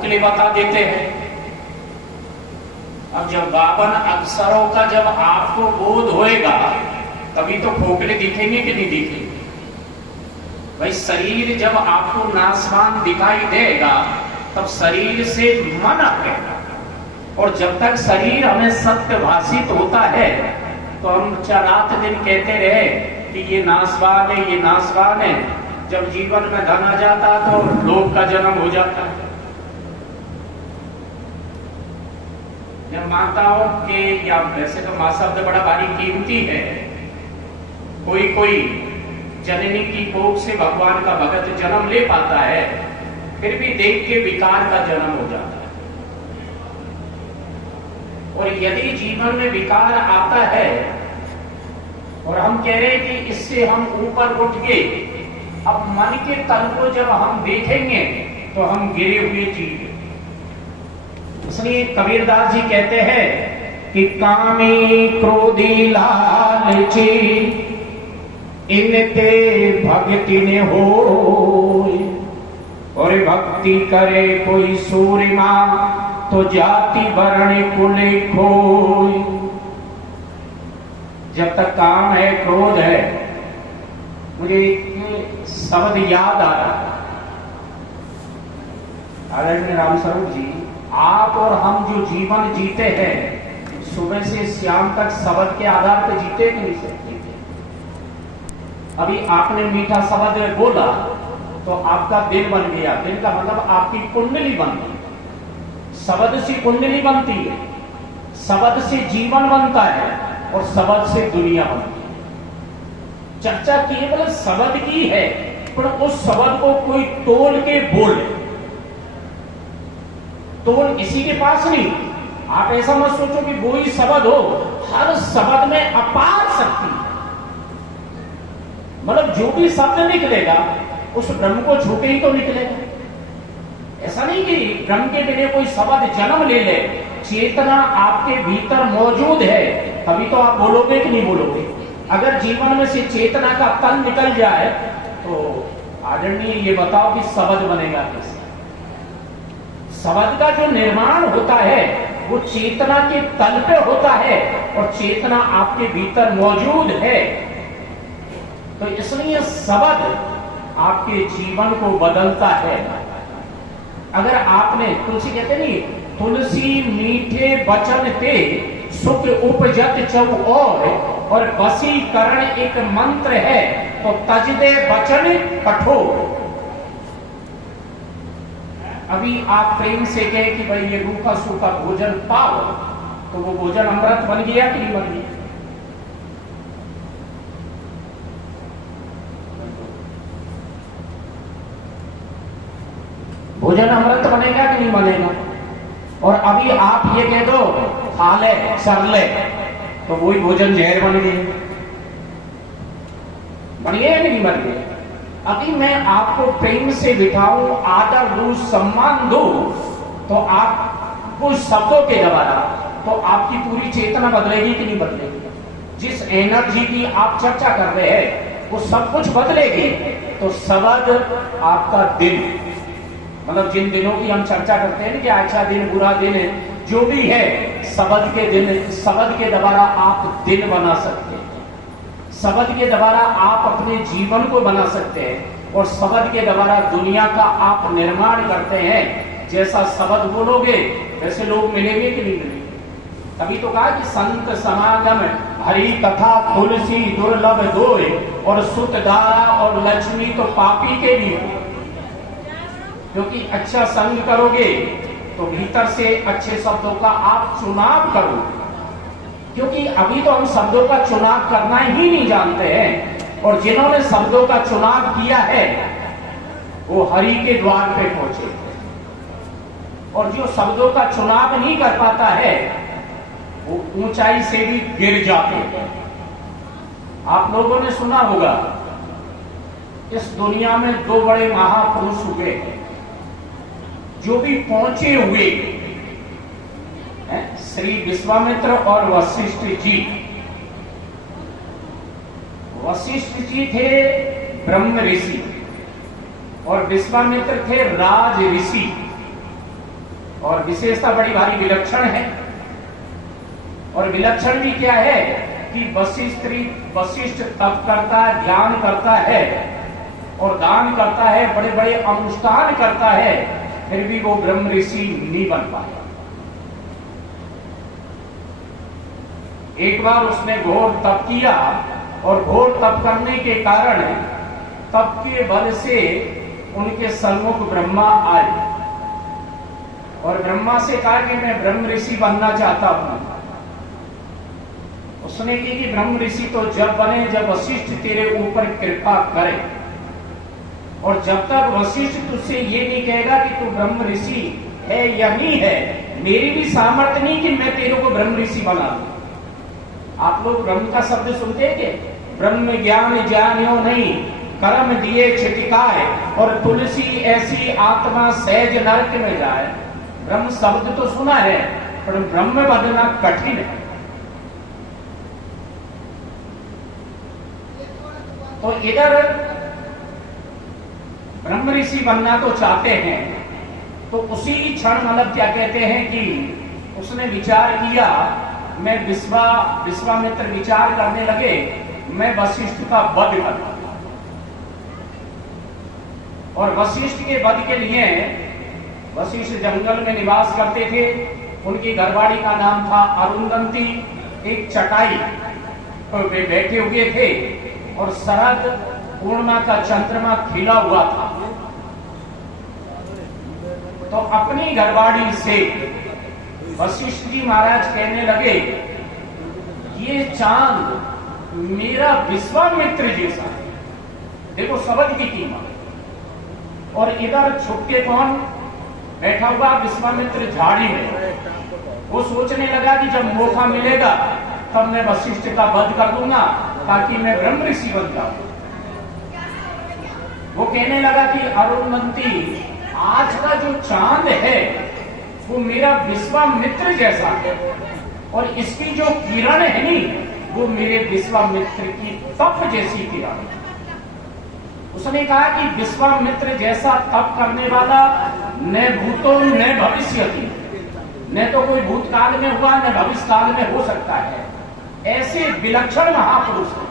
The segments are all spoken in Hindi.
खोखले बता देते हैं। अब जब 52 अक्षरों का जब आपको बोध होएगा तभी तो खोखले दिखेंगे कि नहीं दिखेंगे। भाई शरीर जब आपको नाशवान दिखाई देगा तब शरीर से मन आएगा, और जब तक शरीर हमें सत्य भाषित होता है तो हम रात दिन कहते रहे कि ये नाशवान है, ये नाशवान है। जब जीवन में धन आ जाता तो लोभ का जन्म हो जाता है। मैं मानता हूं कि या वैसे तो मां शब्द बड़ा भारी कीमती है। कोई जननी की कोख से भगवान का भगत जन्म ले पाता है, फिर भी देख के विकार का जन्म हो जाता है। और यदि जीवन में विकार आता है और हम कह रहे हैं कि इससे हम ऊपर उठ गए, अब मन के तल को जब हम देखेंगे तो हम गिरे हुए जीव। इसलिए कबीरदास जी कहते हैं कि कामी क्रोधी लालची इनते भक्ति ने हो, और भक्ति करे कोई सूर्यमा तो जाति वर्ण कुले खोय। जब तक काम है, क्रोध है, मुझे शब्द याद आ रहा। आदरणीय रामस्वरूप जी, आप और हम जो जीवन जीते हैं सुबह से शाम तक शब्द के आधार पर जीते कि नहीं सकते। अभी आपने मीठा शब्द बोला तो आपका दिल बन गया। दिल का मतलब आपकी कुंडली बन गई। शब्द से कुंडली बनती है, शब्द से जीवन बनता है और शब्द से दुनिया बनती है। चर्चा केवल शब्द की है, पर उस शब्द को कोई तोल के बोले, तोल इसी के पास नहीं। आप ऐसा मत सोचो कि वो ही शब्द हो, हर शब्द में अपार शक्ति। मतलब जो भी शब्द निकलेगा उस ब्रह्म को छूके ही तो निकलेगा। ऐसा नहीं कि ब्रह्म के बिना कोई शब्द जन्म ले ले। चेतना आपके भीतर मौजूद है, तभी तो आप बोलोगे कि नहीं बोलोगे। अगर जीवन में से चेतना का तल निकल जाए तो आदरणीय ये बताओ कि शब्द बनेगा कैसे। शब्द का जो निर्माण होता है वो चेतना के तल पे होता है, और चेतना आपके भीतर मौजूद है। तो इसलिए शब्द आपके जीवन को बदलता है। अगर आपने, तुलसी कहते नहीं, तुलसी मीठे वचन ते सुख उपजत चौ और वशीकरण एक मंत्र है, तो तज दे वचन कठोर। अभी आप प्रेम से कहे कि भाई ये रूखा सूखा भोजन पाओ, तो वो भोजन अमृत बन गया कि नहीं बन गया। भोजन अमृत बनेगा कि नहीं बनेगा। और अभी आप ये कह दो खा ले सर ले, तो वही भोजन जहर बन गया। बन गया कि नहीं बन गया। अभी मैं आपको प्रेम से बिठाऊं, आदर दूं, सम्मान दूं, तो आप कुछ शब्दों के द्वारा तो आपकी पूरी चेतना बदलेगी कि नहीं बदलेगी। जिस एनर्जी की आप चर्चा कर रहे हैं वो सब कुछ बदलेगी। तो शब्द आपका दिल, मतलब जिन दिनों की हम चर्चा करते हैं कि अच्छा दिन बुरा दिन है, जो भी है शब्द के दिन, शब्द के द्वारा आप दिन बना सकते हैं। शब्द के द्वारा आप अपने जीवन को बना सकते हैं, और शब्द के द्वारा दुनिया का आप निर्माण करते हैं। जैसा शब्द बोलोगे वैसे लोग मिलेंगे कि नहीं मिलेंगे। तभी तो कहा कि संत समागम हरि कथा तुलसी दुर्लभ दोय, और सुत दारा और लक्ष्मी तो पापी के भी हो। क्योंकि अच्छा संग करोगे तो भीतर से अच्छे शब्दों का आप चुनाव करोगे। क्योंकि अभी तो हम शब्दों का चुनाव करना ही नहीं जानते हैं, और जिन्होंने शब्दों का चुनाव किया है वो हरि के द्वार पे पहुंचे, और जो शब्दों का चुनाव नहीं कर पाता है वो ऊंचाई से भी गिर जाते हैं। आप लोगों ने सुना होगा इस दुनिया में दो बड़े महापुरुष हुए हैं जो भी पहुंचे हुए, श्री विश्वामित्र और वशिष्ठ जी। वशिष्ठ जी थे ब्रह्म ऋषि और विश्वामित्र थे राज ऋषि। और विशेषता बड़ी भारी विलक्षण है। और विलक्षण भी क्या है कि वशिष्ठ तप करता है, ध्यान करता है और दान करता है, बड़े बड़े अनुष्ठान करता है, फिर भी वो ब्रह्म ऋषि नहीं बन पाया। एक बार उसने घोर तप किया और घोर तप करने के कारण तप के बल से उनके सन्मुख ब्रह्मा आए और ब्रह्मा से कहा कि मैं ब्रह्म ऋषि बनना चाहता हूं। उसने की कि ब्रह्म ऋषि तो जब बने जब वशिष्ठ तेरे ऊपर कृपा करे, और जब तक वशिष्ठ तुझसे ये नहीं कहेगा कि तू ब्रह्म ऋषि है या नहीं है, मेरी भी सामर्थ्य नहीं कि मैं तेरे को ब्रह्म ऋषि बना दूं। आप लोग ब्रह्म का शब्द सुनते हैं कि ब्रह्म ज्ञान जानियो नहीं, कर्म दिए छिटकाए, और तुलसी ऐसी आत्मा सहज नरक में जाए। ब्रह्म शब्द तो सुना है, पर ब्रह्म बनना कठिन है। तो इधर ब्रह्म ऋषि बनना तो चाहते हैं, तो उसी क्षण मतलब क्या कहते हैं कि उसने विचार किया, मैं विश्वामित्र विचार करने लगे मैं वशिष्ठ का वध करूं। और वशिष्ठ के वध के लिए वशिष्ठ जंगल में निवास करते थे। उनकी घरवाड़ी का नाम था अरुंधति। एक चटाई पर वे बैठे हुए थे और शरद पूर्णिमा का चंद्रमा खिला हुआ था। तो अपनी घरवाड़ी से वशिष्ठ जी महाराज कहने लगे, ये चांद मेरा विश्वामित्र जैसा है। देखो शब्द की कीमत। और इधर छुप के कौन बैठा हुआ? विश्वामित्र झाड़ी में। वो सोचने लगा कि जब मौका मिलेगा तब मैं वशिष्ठ का वध कर दूंगा ताकि मैं ब्रह्म ऋषि बन जाऊं। वो कहने लगा कि अरुंधति, आज का जो चांद है वो मेरा विश्वामित्र जैसा है, और इसकी जो किरण है नी वो मेरे विश्वामित्र की तप जैसी किरण है। उसने कहा कि विश्वामित्र जैसा तप करने वाला न भूतो न भविष्यति, न तो कोई भूतकाल में हुआ न भविष्य काल में हो सकता है। ऐसे विलक्षण महापुरुष है।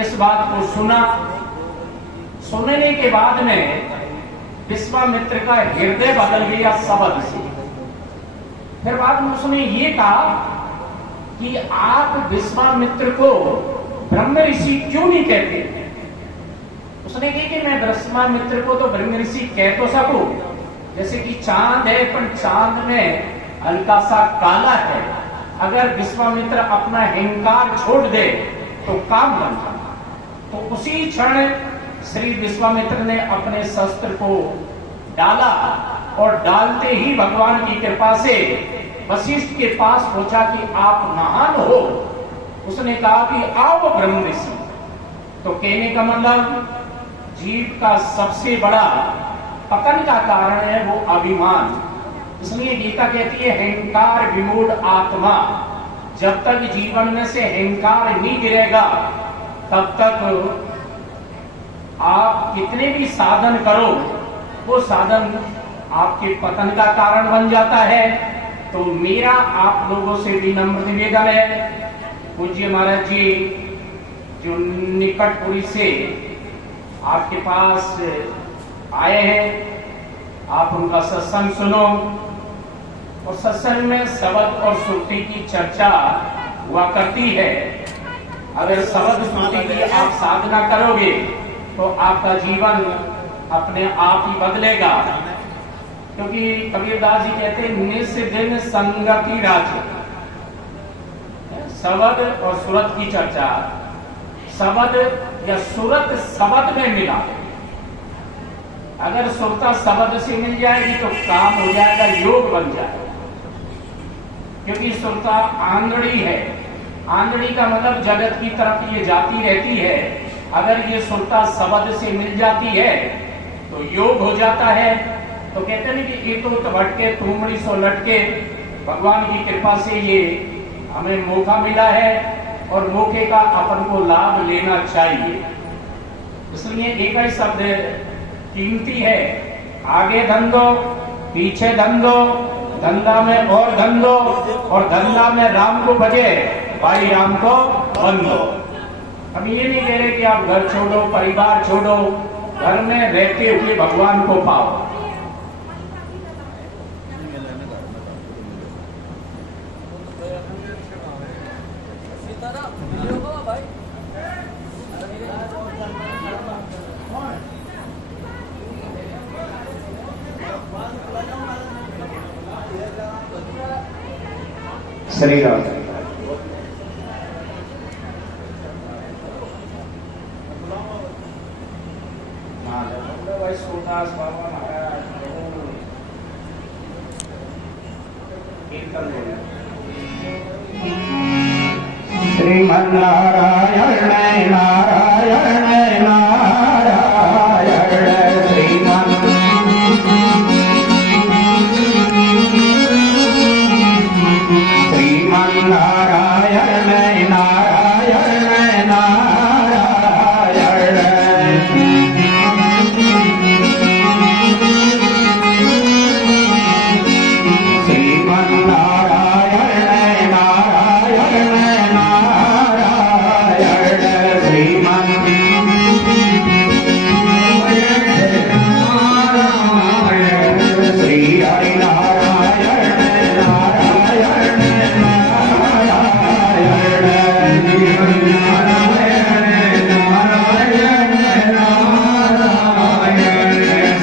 इस बात को सुना। सुनने के बाद में विश्वामित्र का हृदय बदल गया शब्द से। फिर बाद में उसने ये कहा कि आप विश्वामित्र को ब्रह्म ऋषि क्यों नहीं कहते? उसने कहा कि मैं विश्वामित्र को तो ब्रह्म ऋषि कह तो सकूं, जैसे कि चांद है पर चांद में हल्का सा काला है। अगर विश्वामित्र अपना अहंकार छोड़ दे तो काम बन जाता। तो उसी क्षण श्री विश्वामित्र ने अपने शस्त्र को डाला और डालते ही भगवान की कृपा से वशिष्ठ के पास पहुंचा कि आप महान हो। उसने कहा कि आओ ब्रह्म ऋषि। तो कहने का मतलब जीव का सबसे बड़ा पतन का कारण है वो अभिमान। इसलिए गीता कहती है अहंकार विमूढ़ आत्मा। जब तक जीवन में से अहंकार नहीं गिरेगा तब तक आप कितने भी साधन करो वो साधन आपके पतन का कारण बन जाता है। तो मेरा आप लोगों से विनम्र निवेदन है, पूज्य महाराज जी जो निकटपुरी से आपके पास आए हैं, आप उनका सत्संग सुनो। और सत्संग में शब्द और श्रुति की चर्चा हुआ करती है। अगर शब्द श्रुति की आप साधना करोगे तो आपका जीवन अपने आप ही बदलेगा। क्योंकि कबीरदास जी कहते हैं निस दिन संगति राज। शब्द और सूरत की चर्चा, शब्द या सूरत शब्द में मिला। अगर सुरता शब्द से मिल जाएगी तो काम हो जाएगा, योग बन जाएगा। क्योंकि सुरता आंगड़ी है। आंगड़ी का मतलब जगत की तरफ ये जाती रहती है। अगर ये सुरता शब्द से मिल जाती है तो योग हो जाता है। तो कहते हैं कि ये तो भटके तुमड़ी सो लटके। भगवान की कृपा से ये हमें मौका मिला है और मौके का अपन को लाभ लेना चाहिए। इसलिए एक ही शब्द कीमती है। आगे धन दो, पीछे धन दो, धंधा में और धन दो, और धंधा में राम को भजे, भाई राम को बन दो। हम ये नहीं कह रहे कि आप घर छोड़ो, परिवार छोड़ो, घर में रहते हुए भगवान को पाओ। श्री राम। श्रीमन्नारायण नारायण नारायण श्रीमन्नारायण नारायण नारायण श्रीमन्नारायण नारायण नारायण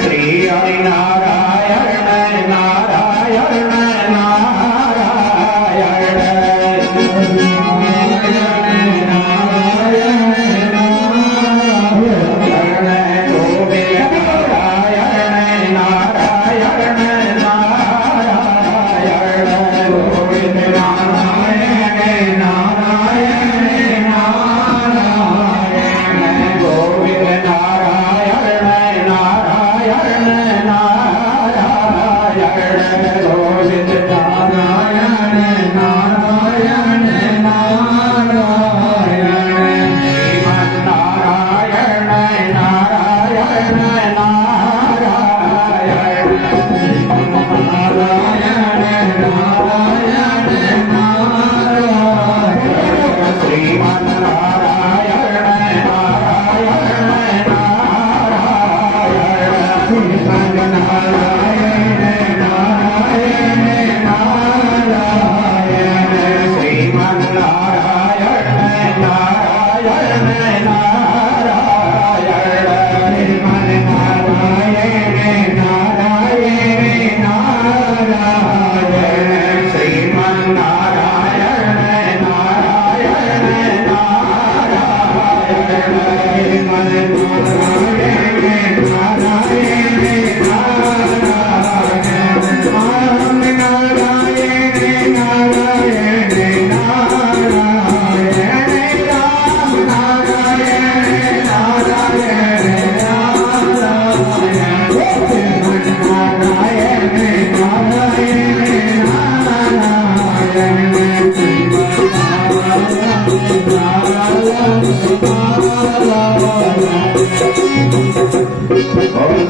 श्री हरि नारायण नारायण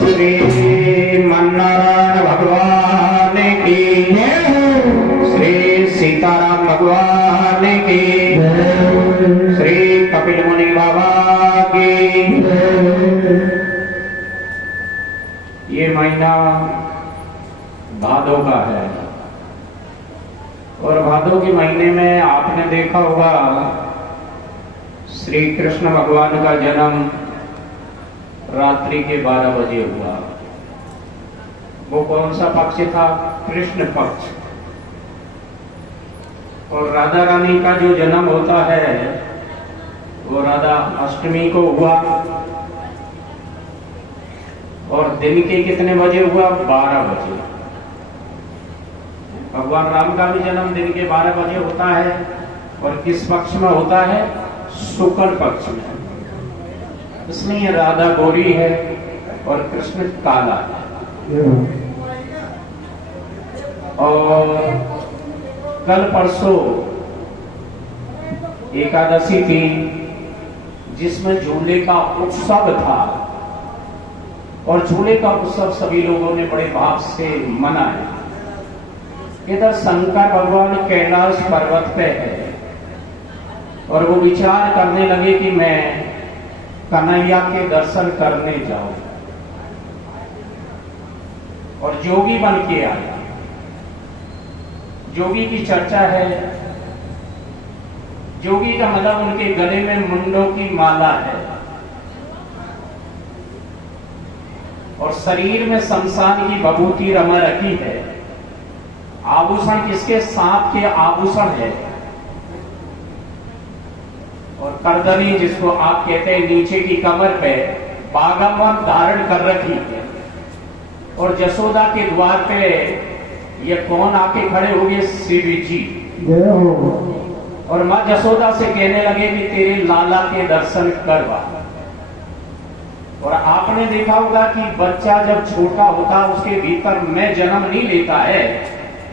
श्रीमन्नारायण भगवान की, श्री सीताराम भगवान की, श्री कपिल मुनि बाबा की। ये महीना भादों का है और भादों के महीने में आपने देखा होगा श्री कृष्ण भगवान का जन्म रात्रि के 12 बजे हुआ। वो कौन सा पक्ष था? कृष्ण पक्ष। और राधा रानी का जो जन्म होता है वो राधा अष्टमी को हुआ। और दिन के कितने बजे हुआ? 12 बजे। भगवान राम का भी जन्म दिन के 12 बजे होता है। और किस पक्ष में होता है? शुक्ल पक्ष में। इसलिए राधा गोरी है और कृष्ण काला है। और कल परसों एकादशी थी जिसमें झूले का उत्सव था। और झूले का उत्सव सभी लोगों ने बड़े भाव से मनाया। इधर शंकर भगवान कैलाश पर्वत पे है और वो विचार करने लगे कि मैं कन्हैया के दर्शन करने जाऊं, और जोगी बन के आया। जोगी की चर्चा है, जोगी का मतलब उनके गले में मुंडों की माला है और शरीर में शमशान की भभूति रमा रखी है। आभूषण किसके? सांप के आभूषण है। और करदनी जिसको आप कहते हैं नीचे की कमर पे बागमन धारण कर रखी है। और जसोदा के द्वार पे ये कौन आके खड़े हो गए? शिव जी। और मां जसोदा से कहने लगे कि तेरे लाला के दर्शन करवा। और आपने देखा होगा कि बच्चा जब छोटा होता उसके भीतर में जन्म नहीं लेता है,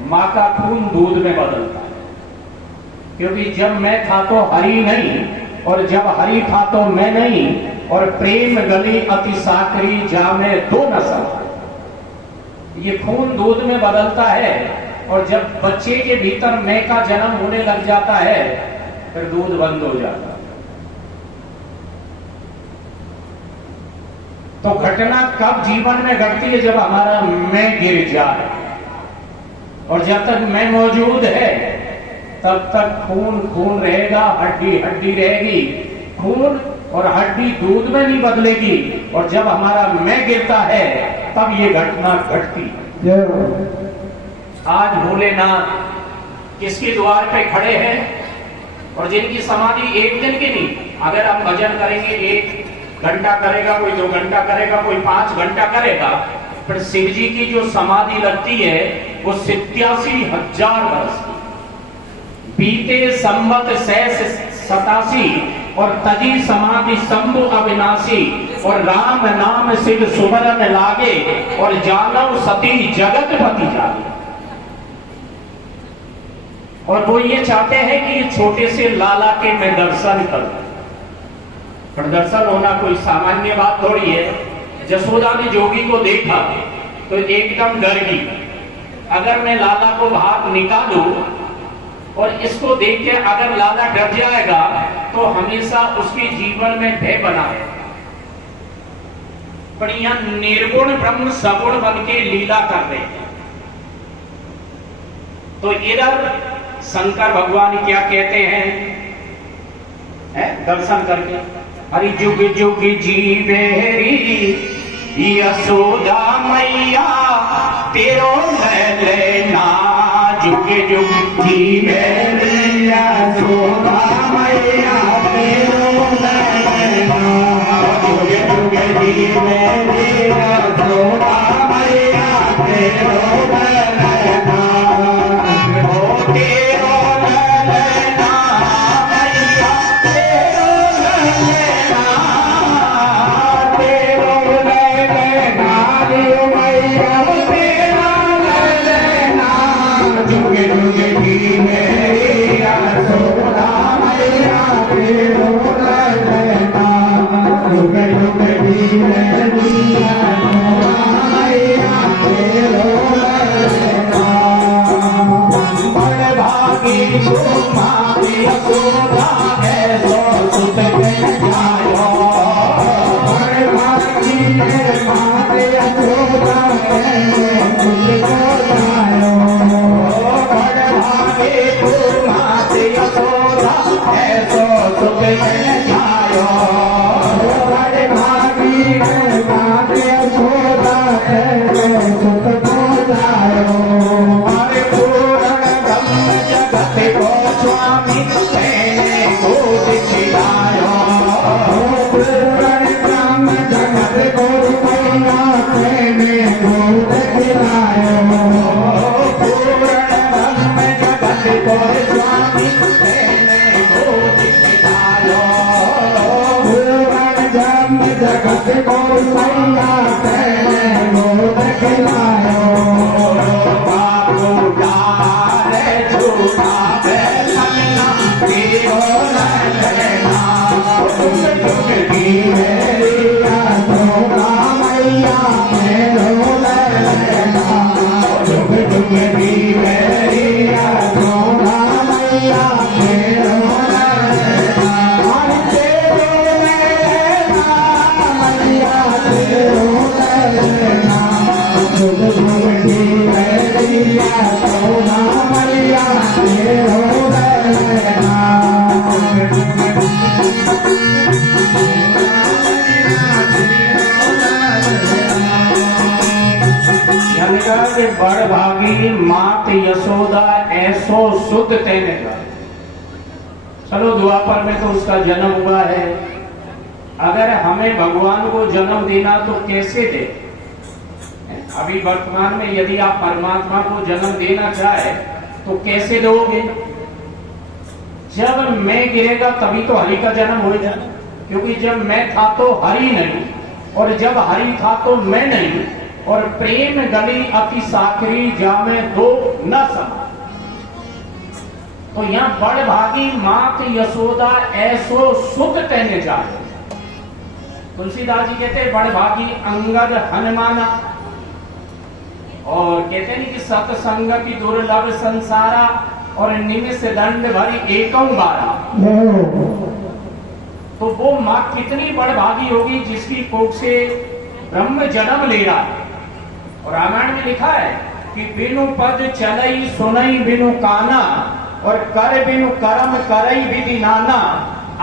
मां का खून दूध में बदलता है। क्योंकि जब मैं था तो हरी नहीं, और जब हरी था तो मैं नहीं, और प्रेम गली अति साकरी जामे दो नसल। ये खून दूध में बदलता है, और जब बच्चे के भीतर मैं का जन्म होने लग जाता है फिर दूध बंद हो जाता है। तो घटना कब जीवन में घटती है? जब हमारा मैं गिर जाए। और जब तक मैं मौजूद है तब तक खून खून रहेगा, हड्डी हड्डी रहेगी। खून और हड्डी दूध में नहीं बदलेगी। और जब हमारा मैं गिरता है तब ये घटना घटती है। आज भोलेनाथ किसके द्वार पे खड़े हैं? और जिनकी समाधि एक दिन की नहीं, अगर हम भजन करेंगे 1 घंटा करेगा, कोई 2 घंटा करेगा, कोई 5 घंटा करेगा, पर शिव जी की जो समाधि लगती है वो 87,000 वर्ष की। बीते संवत 87 और तजी समाधि शंभु अविनाशी। और राम नाम शिव सुमरन लागे, और जानव सती जगतपति जागे। और वो ये चाहते हैं कि ये छोटे से लाला के मैं दर्शन करूं। पर दर्शन होना कोई सामान्य बात थोड़ी है। जसोदा ने जोगी को देखा तो एकदम डर गई। अगर मैं लाला को बाहर निकालूं और इसको देख के अगर लाला डर जाएगा तो हमेशा उसके जीवन में भय बना है। पर यहां निर्गुण ब्रह्म सगुण बन के लीला कर रहे हैं। तो इधर शंकर भगवान क्या कहते हैं? दर्शन करके हरि जुग जुग जीवे हरि यशोदा मैया तेरो लेना। जुग जुग जीवे यशोदा मैया तेरो लेना। जुग जुग जीवे यशोदा मैया तेरो लेना। स्वामी अंगद बड़भागी मात यशोदा ऐसो सुध तेने का। चलो द्वापर में तो उसका जन्म हुआ है, अगर हमें भगवान को जन्म देना तो कैसे दे? अभी वर्तमान में यदि आप परमात्मा को जन्म देना चाहे तो कैसे दोगे? जब मैं गिरेगा तभी तो हरि का जन्म होगा, क्योंकि जब मैं था तो हरि नहीं, और जब हरि था तो मैं नहीं, और प्रेम गली अति साकरी जामे दो न समा। तो यहां बड़ भागी मात यशोदा ऐसो सुत तेने जाए। तुलसीदास जी कहते हैं बड़ भागी अंगद हनुमाना, और कहते हैं कि सतसंग की दुर्लभ संसारा, और निमिष दंड भरी एकौ बारा। तो वो मां कितनी बड़ भागी होगी जिसकी कोख से ब्रह्म जन्म ले रहा है। और रामायण में लिखा है कि बिनु पद चलई सुनई बिनु काना, और कर बिनु कर्म करई विधि नाना।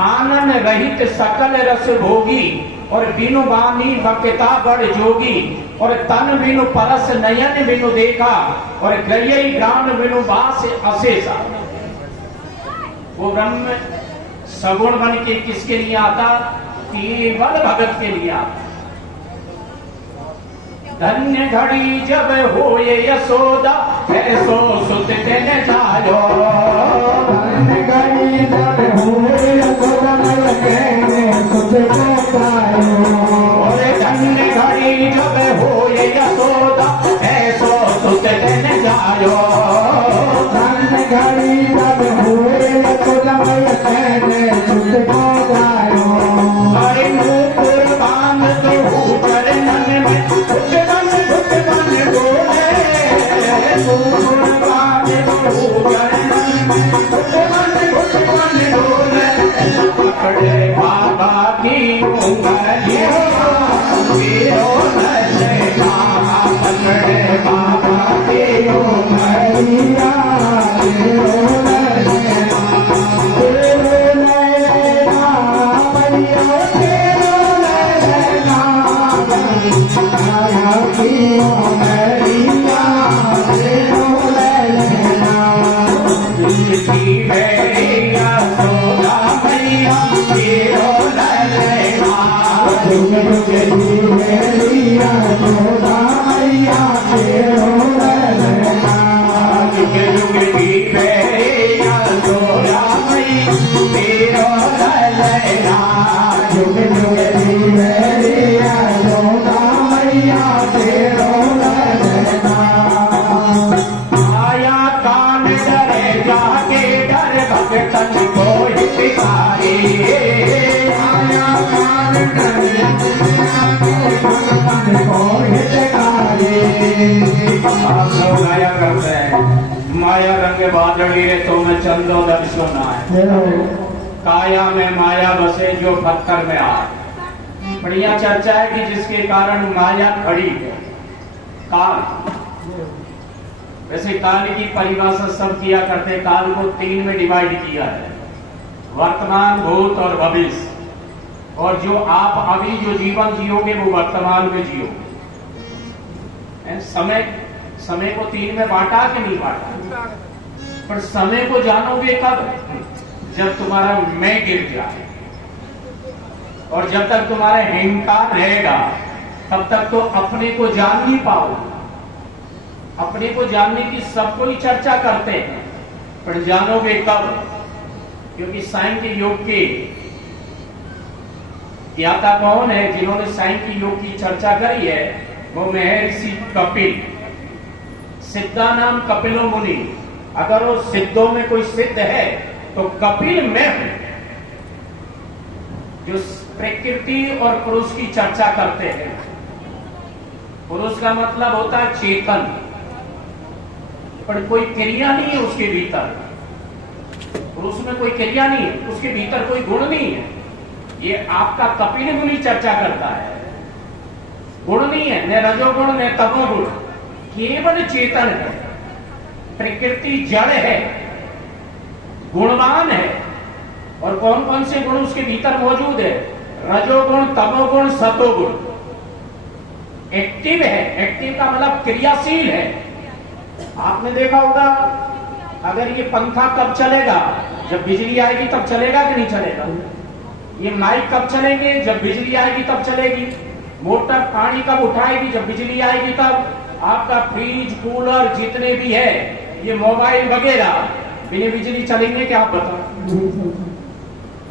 आनंद रहित सकल रस भोगी, और बिनु वाणी भक्ता बड़ जोगी। और तन बिनु परस नयन बिनु देखा, और गयई ग्राम बिनु बास अशेषा। वो ब्रह्म सगुण बन के किसके लिए आता? केवल भगत के लिए आता। धन्य घड़ी जब होए यशोदा ऐसो सुत तेने जायो। धन्य घड़ी जब होए यशोदा सुत तेने जायो। और धन्य घड़ी जब होए यशोदा ऐसो सुत तेने जायो। धन्य घड़ी जब होए यशोदा सुत तेने जायो। अरे मुकुर बांध दो चरणन में पकड़े बाबा की उंगलियां, पकड़े बाबा की उंगलियां। माया रंग बादड़ी रे तो मैं चंदो दर्शो नाय। काया में माया बसे जो पत्थर में आए। बढ़िया चर्चा है कि जिसके कारण माया खड़ी है, काल। वैसे काल की परिभाषा सब किया करते, काल को 3 में डिवाइड किया है, वर्तमान, भूत और भविष्य। और जो आप अभी जो जीवन जियोगे वो वर्तमान में जियोगे। समय को 3 में बांटा कि नहीं बांटा? पर समय को जानोगे कब? जब तुम्हारा मैं गिर जाए। और जब तक तुम्हारा अहंकार रहेगा तब तक तो अपने को जान नहीं पाओगे। अपने को जानने की सब कोई चर्चा करते हैं, पर जानोगे कब? क्योंकि सांख्य योग के ज्ञाता कौन है जिन्होंने सांख्य योग की चर्चा करी है? वो महर्षि कपिल। सिद्धा नाम कपिलो मुनि। अगर वो सिद्धों में कोई सिद्ध है तो कपिल मैं हूं, जो प्रकृति और पुरुष की चर्चा करते हैं। पुरुष का मतलब होता है चेतन, पर कोई क्रिया नहीं है उसके भीतर। पुरुष में कोई क्रिया नहीं है, उसके भीतर कोई गुण नहीं है। ये आपका कपिल मुनि चर्चा करता है। गुण नहीं है, न रजोगुण न तमोगुण, केवल चेतन है। प्रकृति जड़ है, गुणवान है। और कौन कौन से गुण उसके भीतर मौजूद है? रजोगुण, तमोगुण, सतोगुण। एक्टिव है। एक्टिव का मतलब क्रियाशील है। आपने देखा होगा, अगर ये पंखा कब चलेगा, जब बिजली आएगी तब चलेगा कि नहीं चलेगा। ये माइक कब चलेंगे, जब बिजली आएगी तब चलेगी। मोटर पानी कब उठाएगी, जब बिजली आएगी तब। आपका फ्रिज, कूलर जितने भी है, ये मोबाइल वगैरह बिना बिजली चलेंगे क्या, आप बताओ।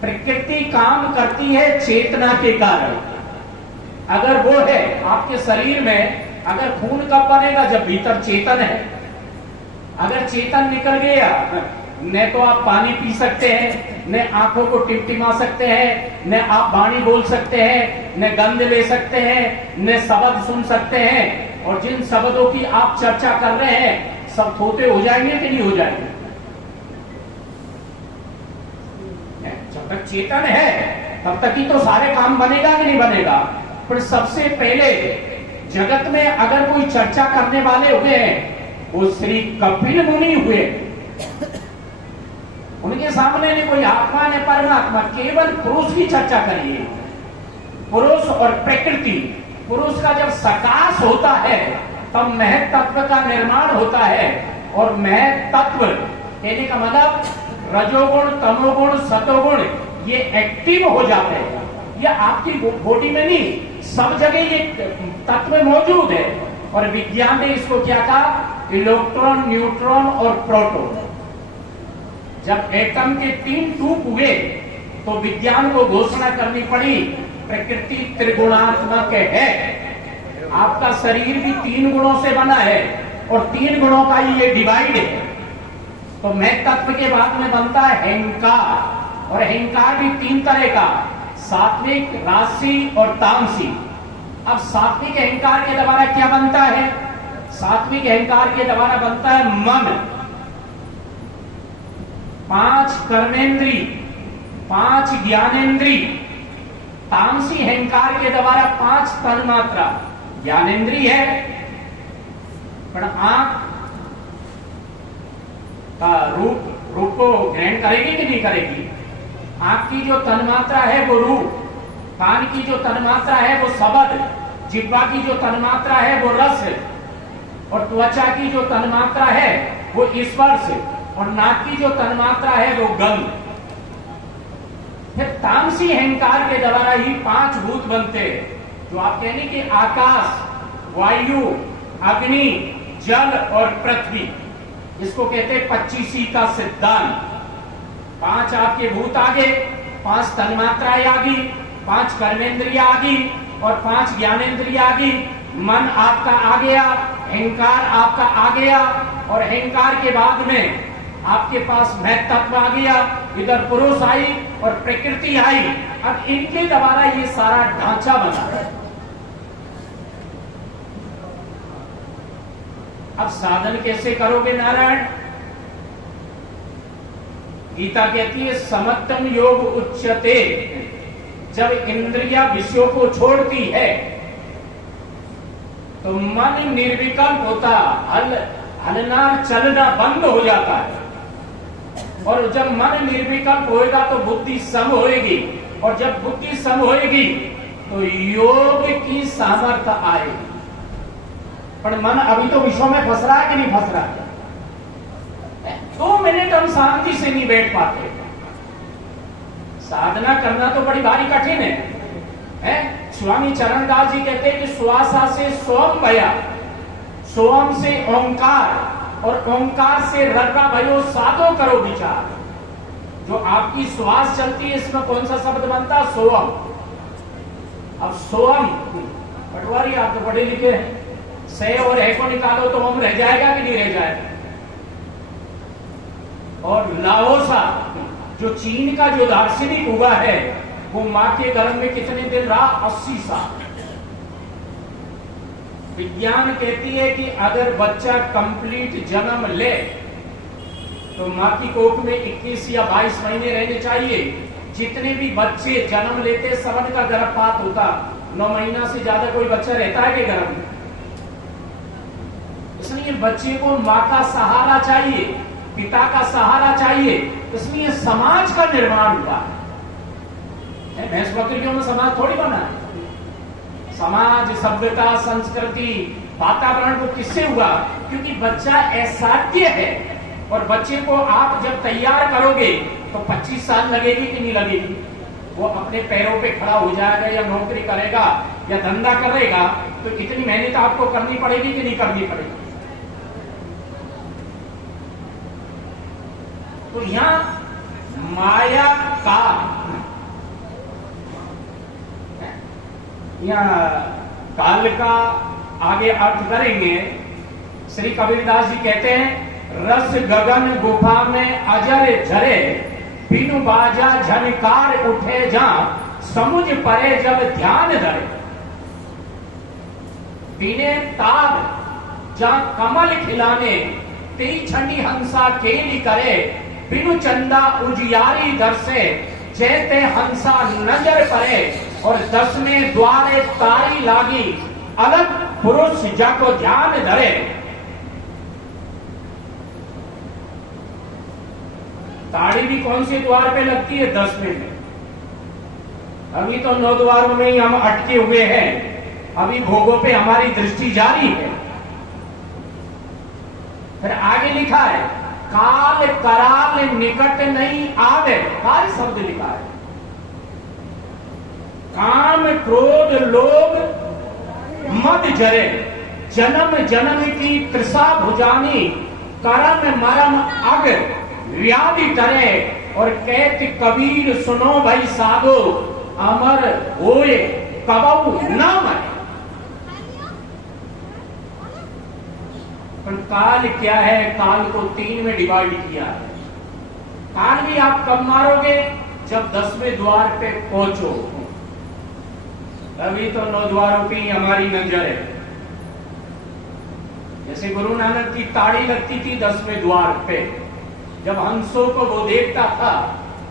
प्रकृति काम करती है चेतना के कारण। अगर वो है आपके शरीर में, अगर खून कब बनेगा, जब भीतर चेतन है। अगर चेतन निकल गया, न तो आप पानी पी सकते हैं, न आंखों को टिमटिमा सकते हैं, न आप वाणी बोल सकते हैं, न गंध ले सकते हैं, न शब्द सुन सकते हैं। और जिन शब्दों की आप चर्चा कर रहे हैं, सब थोते हो जाएंगे कि नहीं हो जाएंगे। जब तक चेतन है तब तक ही तो सारे काम बनेगा कि नहीं बनेगा। पर सबसे पहले जगत में अगर कोई चर्चा करने वाले हुए हैं, वो श्री कपिल मुनि हुए। उनके सामने ने कोई आत्मा ने परमात्मा, केवल पुरुष की चर्चा करिए। पुरुष और प्रकृति, पुरुष का जब सकाश होता है तब महत तत्व का निर्माण होता है। और महत तत्व कहने का मतलब रजोगुण, तमोगुण, सतोगुण ये एक्टिव हो जाते हैं। ये आपकी बॉडी में नहीं, सब जगह ये तत्व मौजूद है। और विज्ञान ने इसको क्या कहा, इलेक्ट्रॉन, न्यूट्रॉन और प्रोटॉन। जब एटम के 3 टूक हुए तो विज्ञान को घोषणा करनी पड़ी, प्रकृति त्रिगुणात्मक है। आपका शरीर भी 3 गुणों से बना है और 3 गुणों का ही ये डिवाइड है। तो मैं तत्व के बाद में बनता है अहंकार, और अहंकार भी 3 तरह का, सात्विक, राजसी और तामसी। अब सात्विक अहंकार के द्वारा क्या बनता है, सात्विक अहंकार के द्वारा बनता है मन, 5 कर्मेंद्री, 5 ज्ञानेंद्री। तामसी अहंकार के द्वारा 5 तन्मात्रा। ज्ञानेंद्री है, पर आंख का रूप को ग्रहण करेगी कि नहीं करेगी। आंख की जो तन्मात्रा है वो रूप, कान की जो तन्मात्रा है वो शब्द, जिह्वा की जो तन्मात्रा है वो रस, और त्वचा की जो तन्मात्रा है वो स्पर्श, और नाक की जो तन्मात्रा है वो गंध। फिर तामसी अहंकार के द्वारा ही 5 भूत बनते हैं, जो आप कहने कि आकाश, वायु, अग्नि, जल और पृथ्वी। इसको कहते हैं 25 का सिद्धांत। 5 आपके भूत आ गए, 5 तन्मात्राएं आ गई, 5 कर्मेंद्रिया आ गई और 5 ज्ञानेंद्रिया आ गई। मन आपका आ गया, अहंकार आपका आ गया, और अहंकार के बाद में आपके पास मैं तत्व आ गया, इधर पुरुष आई और प्रकृति आई। अब इनके द्वारा ये सारा ढांचा बना। अब साधन कैसे करोगे नारायण। गीता कहती है समत्तम योग उच्यते। जब इंद्रिया विषयों को छोड़ती है तो मन निर्विकल्प होता, हलना चलना बंद हो जाता है। और जब मन निर्विकल्प होएगा तो बुद्धि सम होएगी, और जब बुद्धि सम होएगी तो योग की सामर्थ्य आएगी। पर मन अभी तो विश्व में फंस रहा है कि नहीं फंस रहा है। 2 मिनट हम शांति से नहीं बैठ पाते। साधना करना तो बड़ी भारी कठिन है? स्वामी चरणदास जी कहते हैं कि श्वासा से सोम भया, सोम से ओंकार, और ओंकार से रर्रा भयो, साधो करो विचार। जो आपकी श्वास चलती है इसमें कौन सा शब्द बनता, सोम। अब सोम, पटवारी आप तो पढ़े लिखे हैं, से और है को निकालो तो हम रह जाएगा कि नहीं रह जाएगा। और लाओसा जो चीन का जो दार्शनिक हुआ है, वो मां के गर्भ में कितने दिन रहा, 80 साल। विज्ञान कहती है कि अगर बच्चा कंप्लीट जन्म ले तो मां की कोख में 21 या 22 महीने रहने चाहिए। जितने भी बच्चे जन्म लेते सबन का गर्भपात होता, 9 महीना से ज्यादा कोई बच्चा रहता है कि गर्भ में। इसलिए बच्चे को मां का सहारा चाहिए, पिता का सहारा चाहिए। इसलिए समाज का निर्माण हुआ है। भैंस बकरियों में समाज थोड़ी बना है। समाज, सभ्यता, संस्कृति, वातावरण को किससे हुआ? क्योंकि बच्चा असाध्य है, और बच्चे को आप जब तैयार करोगे तो 25 साल लगेगी कि नहीं लगेगी? वो अपने पैरों पे खड़ा हो जाएगा, या नौकरी करेगा या धंधा करेगा, तो इतनी मेहनत आपको करनी पड़ेगी कि नहीं करनी पड़ेगी? तो यहां माया का, यहां काल का आगे अर्थ करेंगे। श्री कबीरदास जी कहते हैं, रस गगन गुफा में अजर झरे, बिनु बाजा झनकार उठे जा, समुझ परे जब ध्यान धरे। बिने ताब जा कमल खिलाने, तेई छंडी हंसा केली करे, बिनु चंदा उजियारी दर से, जैते हंसा नजर परे, और 10वें द्वारे तारी लागी, अलग पुरुष जाको ध्यान धरे। ताड़ी भी कौन से द्वार पे लगती है? 10वें में। अभी तो 9 द्वारों में ही हम अटके हुए हैं, अभी भोगों पे हमारी दृष्टि जारी है। फिर आगे लिखा है, काल कराल निकट नहीं आवे, काल शब्द लिखा है। काम क्रोध लोभ मद जरे, जन्म जन्म की तृषा भुजानी, करम मरम अग व्याधि तरे, और कहत कबीर सुनो भाई साधो, अमर होए कबहु न मरे। पर काल क्या है? काल को 3 में डिवाइड किया है। काल भी आप कब मारोगे? जब 10वें द्वार पे पहुंचो। अभी तो 9 द्वारों की हमारी नजर है। जैसे गुरु नानक की ताड़ी लगती थी 10वें द्वार पे, जब हंसों को वो देखता था,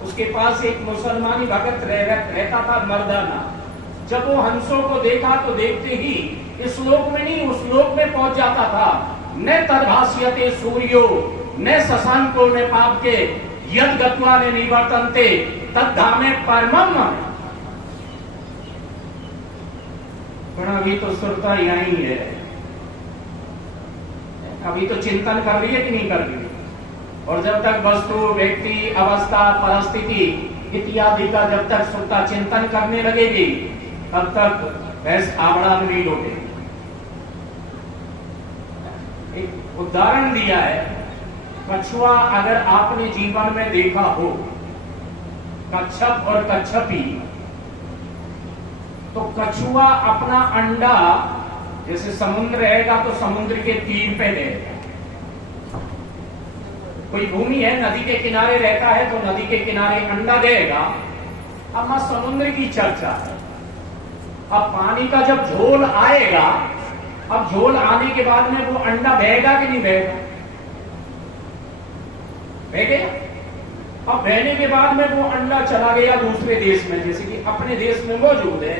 उसके पास एक मुसलमानी भगत रहता था मर्दाना। जब वो हंसों को देखा तो देखते ही इस लोक में नहीं उस लोक में पहुंच जाता था। न तद्भाष्यते सूर्यो न शशांको न पाप के, यद गत्वा ने निवर्तन्ते तद्धामे परमम। पर अभी तो सुरता यही है। अभी तो चिंतन कर रही है कि नहीं कर रही है? और जब तक वस्तु, व्यक्ति, अवस्था, परिस्थिति इत्यादि का जब तक सुरता चिंतन करने लगेगी, तब तक भैंस आबड़ा में नहीं लौटेगी। एक उदाहरण दिया है, कछुआ अगर आपने जीवन में देखा हो, कच्छप और कच्छपी, तो कछुआ अपना अंडा, जैसे समुद्र रहेगा तो समुद्र के तीर पे देगा। कोई भूमि है, नदी के किनारे रहता है तो नदी के किनारे अंडा देगा। अब वहां समुद्र की चर्चा है। अब पानी का जब झोल आएगा, अब झोल आने के बाद में वो अंडा बहेगा कि नहीं बहेगा? बहेगा। अब बहने के बाद में वो अंडा चला गया दूसरे देश में, जैसे कि अपने देश में मौजूद है,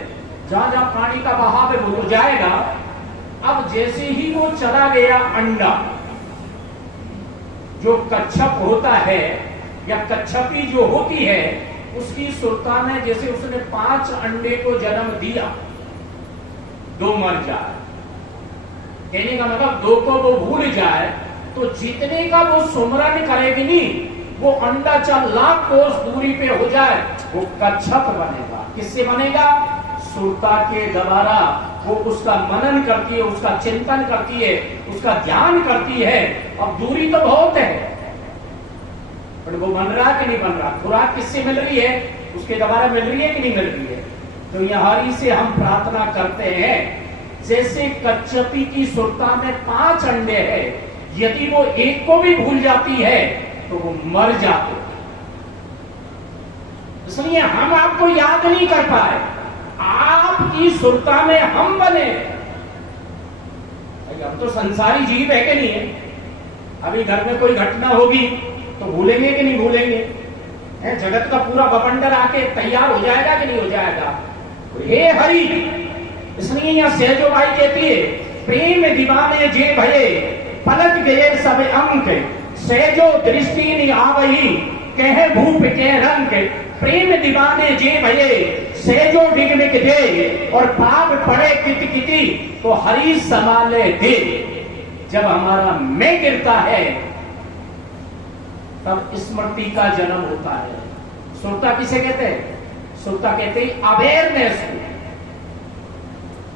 जहां जहां पानी का बहाव है वो तो जाएगा। अब जैसे ही वो चला गया अंडा, जो कच्छप होता है या कच्छपी जो होती है, उसकी सुरता में जैसे उसने 5 अंडे को जन्म दिया, 2 मर जाए, कहने का मतलब 2 को वो भूल जाए, तो जितने का वो सुमरन करेगी नहीं, वो अंडा 4 लाख कोस दूरी पे हो जाए, वो कच्छप बनेगा। किससे बनेगा? सुरता के द्वारा वो उसका मनन करती है, उसका चिंतन करती है, उसका ध्यान करती है। अब दूरी तो बहुत है, पर वो बन रहा कि नहीं बन रहा? खुराक किससे मिल रही है? उसके द्वारा मिल रही है कि नहीं मिल रही है? तो यहां से हम प्रार्थना करते हैं, जैसे कच्छपी की सुरता में 5 अंडे है, यदि वो एक को भी भूल जाती है तो वो मर जाते। इसलिए हम आपको याद नहीं कर पाए, आपकी सुरता में हम बने। हम तो संसारी जीव है कि नहीं है? अभी घर में कोई घटना होगी तो भूलेंगे कि नहीं भूलेंगे? जगत का पूरा बवंडर आके तैयार हो जाएगा कि नहीं हो जाएगा? हे हरि, इसलिए यहां सहजो भाई कहती है, प्रेम दीवाने जे भये पलट गए सब अंक, सहजो दृष्टि नहीं आवही कहे भूप के रंग। प्रेम दीवाने जे भये सेजो डिगमिक दे और पाप पड़े कित किति तो हरी संभाले दे। जब हमारा मैं गिरता है तब स्मृति का जन्म होता है। सुरता किसे कहते हैं? सुरता कहते हैं अवेयरनेस को।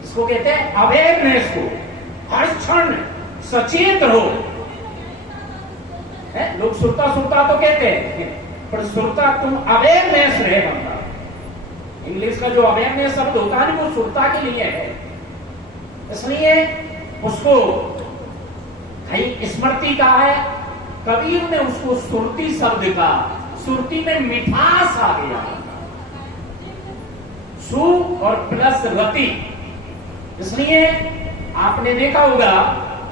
इसको कहते हैं अवेयरनेस को। हर क्षण सचेत रहो। लोग सुरता सुरता तो कहते हैं, पर सुरता तुम अवेयरनेस रहे बंदा। इंग्लिश का जो अवेयरनेस शब्द होता है वो सुरता के लिए है। इसलिए उसको कहीं स्मृति कहा है, कबीर ने उसको सुरती शब्द का। सुरती में मिठास आ गया। सु और प्लस रति। इसलिए आपने देखा होगा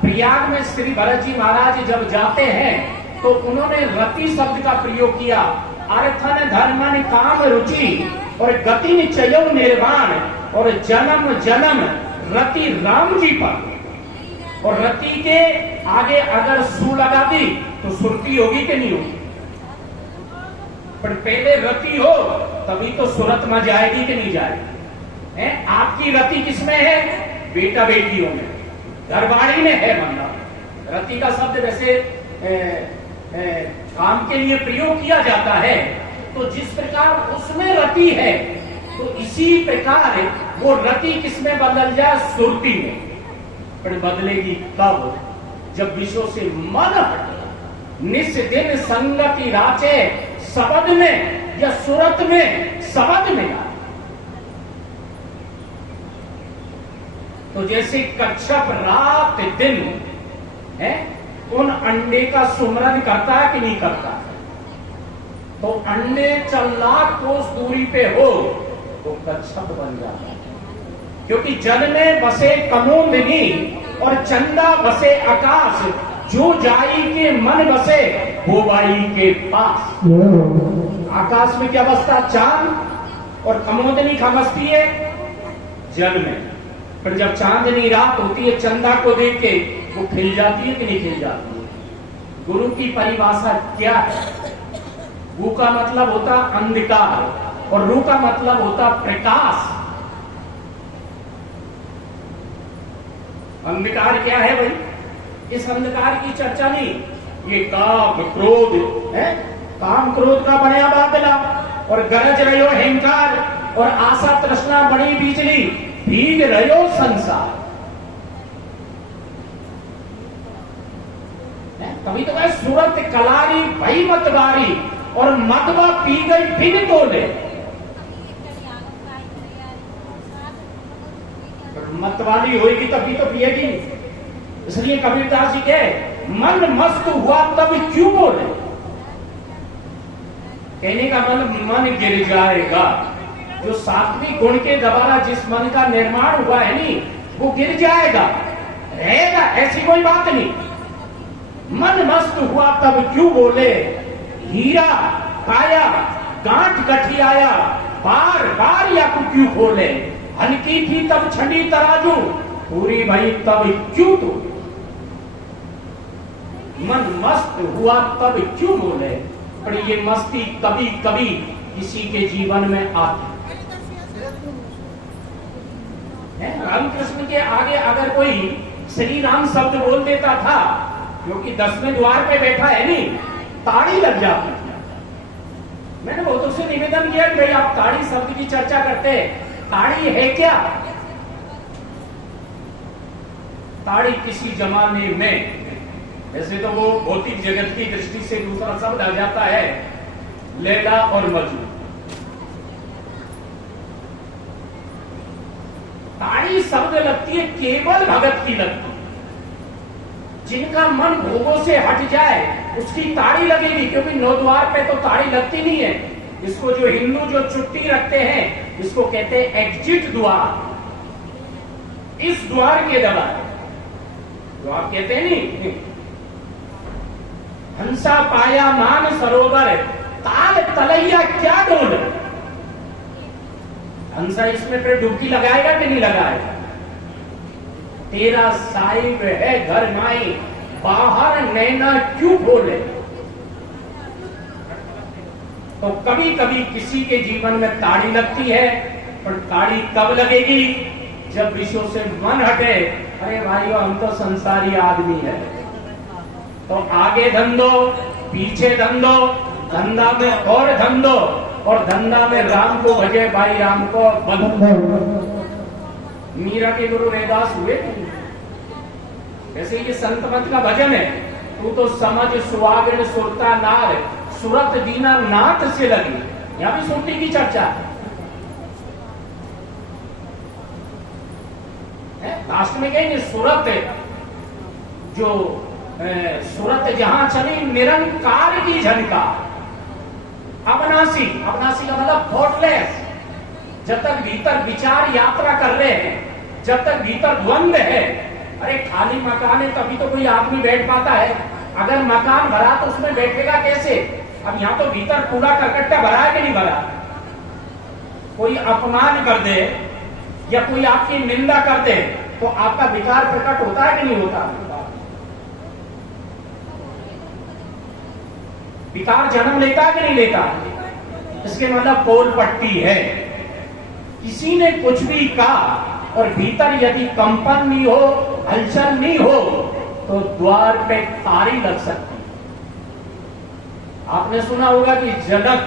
प्रयाग में श्री भरत जी महाराज जब जाते हैं तो उन्होंने रति शब्द का प्रयोग किया। अर्थन धर्मन काम रुचि और गति निचयो निर्वाण और जन्म जन्म रति राम जी पर। और रति के आगे अगर सु लगा दी तो सुरती होगी कि नहीं होगी? पर पहले रति हो तभी तो सुरत में जाएगी कि नहीं जाएगी? आपकी रति किसमें है? बेटा बेटियों में, घरवाड़ी में है। मतलब रति का शब्द वैसे काम के लिए प्रयोग किया जाता है। तो जिस प्रकार उसमें रति है तो इसी प्रकार वो रति किसमें बदल जाए? सुरती में। पर बदलेगी कब? जब विषयों से मन हटे। निस दिन संगति राचे शब्द में या सुरत में, शब्द में आए। तो जैसे कच्छप रात दिन है उन अंडे का सुमरन करता है कि नहीं करता? तो अंडे चल लाख कोस दूरी पे हो तो कच्छप बन जाता है। क्योंकि जल में बसे कमोंदिनी और चंदा बसे आकाश, जो जाई के मन बसे वो बाई के पास। आकाश में क्या बसता? चांद। और कमोदनी कहां बसती है? जल में। पर जब चांदनी रात होती है चंदा को देख के वो खिल जाती है कि नहीं खिल जाती है? गुरु की परिभाषा क्या है? वो का मतलब होता अंधकार और रू का मतलब होता प्रकाश। अंधकार क्या है भाई? इस अंधकार की चर्चा नहीं। ये काम क्रोध है, काम क्रोध का बनया बादला और गरज रहो अहंकार और आशा तृष्णा बड़ी बिजली भीग रहो संसार। तभी तो कहे सूरत कलारी भई मतवारी और मतवा पी गई फिर तोले। मतवाली होगी तभी तो पिएगी। इसलिए कबीरदास जी कहे मन मस्त हुआ तब क्यों बोले? कहने का मन गिर जाएगा। जो सात्विक गुण के द्वारा जिस मन का निर्माण हुआ है नहीं वो गिर जाएगा, रहेगा, ऐसी कोई बात नहीं। मन मस्त हुआ तब क्यों बोले? हीरा पाया गांठ गठियाया बार बार या क्यों खोले? हल्की थी तब छड़ी तराजू पूरी भई तब क्यों तो? मन मस्त हुआ तब क्यों बोले? पर ये मस्ती कभी कभी किसी के जीवन में आती है। रामकृष्ण के आगे अगर कोई श्री राम शब्द बोल देता था, क्योंकि 10वें द्वार पे बैठा है नहीं, ताड़ी लग जाती थी। मैंने बहुतों से निवेदन किया कि भाई आप ताड़ी शब्द की चर्चा करते हैं, ताड़ी है क्या? ताड़ी किसी जमाने में, वैसे तो वो भौतिक जगत की दृष्टि से दूसरा शब्द आ जाता है, लैला और मजनू। ताड़ी शब्द लगती है केवल भगत की लगती। जिनका मन भोगों से हट जाए उसकी ताड़ी लगेगी, क्योंकि 9 द्वार पे तो ताड़ी लगती नहीं है। इसको जो हिंदू जो छुट्टी रखते हैं इसको कहते हैं एग्जिट द्वार। इस द्वार के द्वार जो आप कहते हैं नहीं, हंसा पाया मान सरोवर ताल तलैया क्या डोल। हंसा इसमें फिर डुबकी लगाएगा कि नहीं लगाएगा? तेरा साहिब है घर माई बाहर नैना क्यों बोले? तो कभी कभी किसी के जीवन में ताड़ी लगती है पर ताड़ी कब लगेगी? जब विषयों से मन हटे। अरे भाइयों, हम तो संसारी आदमी है, तो आगे धन दो, पीछे धन दो, धंधा में और धन दो, और धंधा में राम को भजे, भाई राम को बंधो। मीरा के गुरु रैदास हुए थे। जैसे ये संत मत का भजन है, तू तो समझ सुहागन सुरता नार, सुरत दीना नाथ से लगी। यहां भी सुरती की चर्चा है। लास्ट में कहेंगे सुरत, जो सुरत जहां चली निरंकार की झनका। अविनाशी, अविनाशी का मतलब थॉटलेस। जब तक भीतर विचार यात्रा कर रहे हैं, जब तक भीतर द्वंद है। अरे खाली मकान है तभी तो कोई आदमी बैठ पाता है। अगर मकान भरा तो उसमें बैठेगा कैसे? अब यहां तो भीतर कूड़ा करकट्टा भरा है कि नहीं भरा? कोई अपमान कर दे या कोई आपकी निंदा कर दे तो आपका विकार प्रकट होता है कि नहीं होता? विकार जन्म लेता है कि नहीं लेता? इसके मतलब पोल पट्टी है। किसी ने कुछ भी कहा और भीतर यदि कंपन नहीं हो, हलचल नहीं हो, तो द्वार पे तारी लग सकती। आपने सुना होगा कि जनक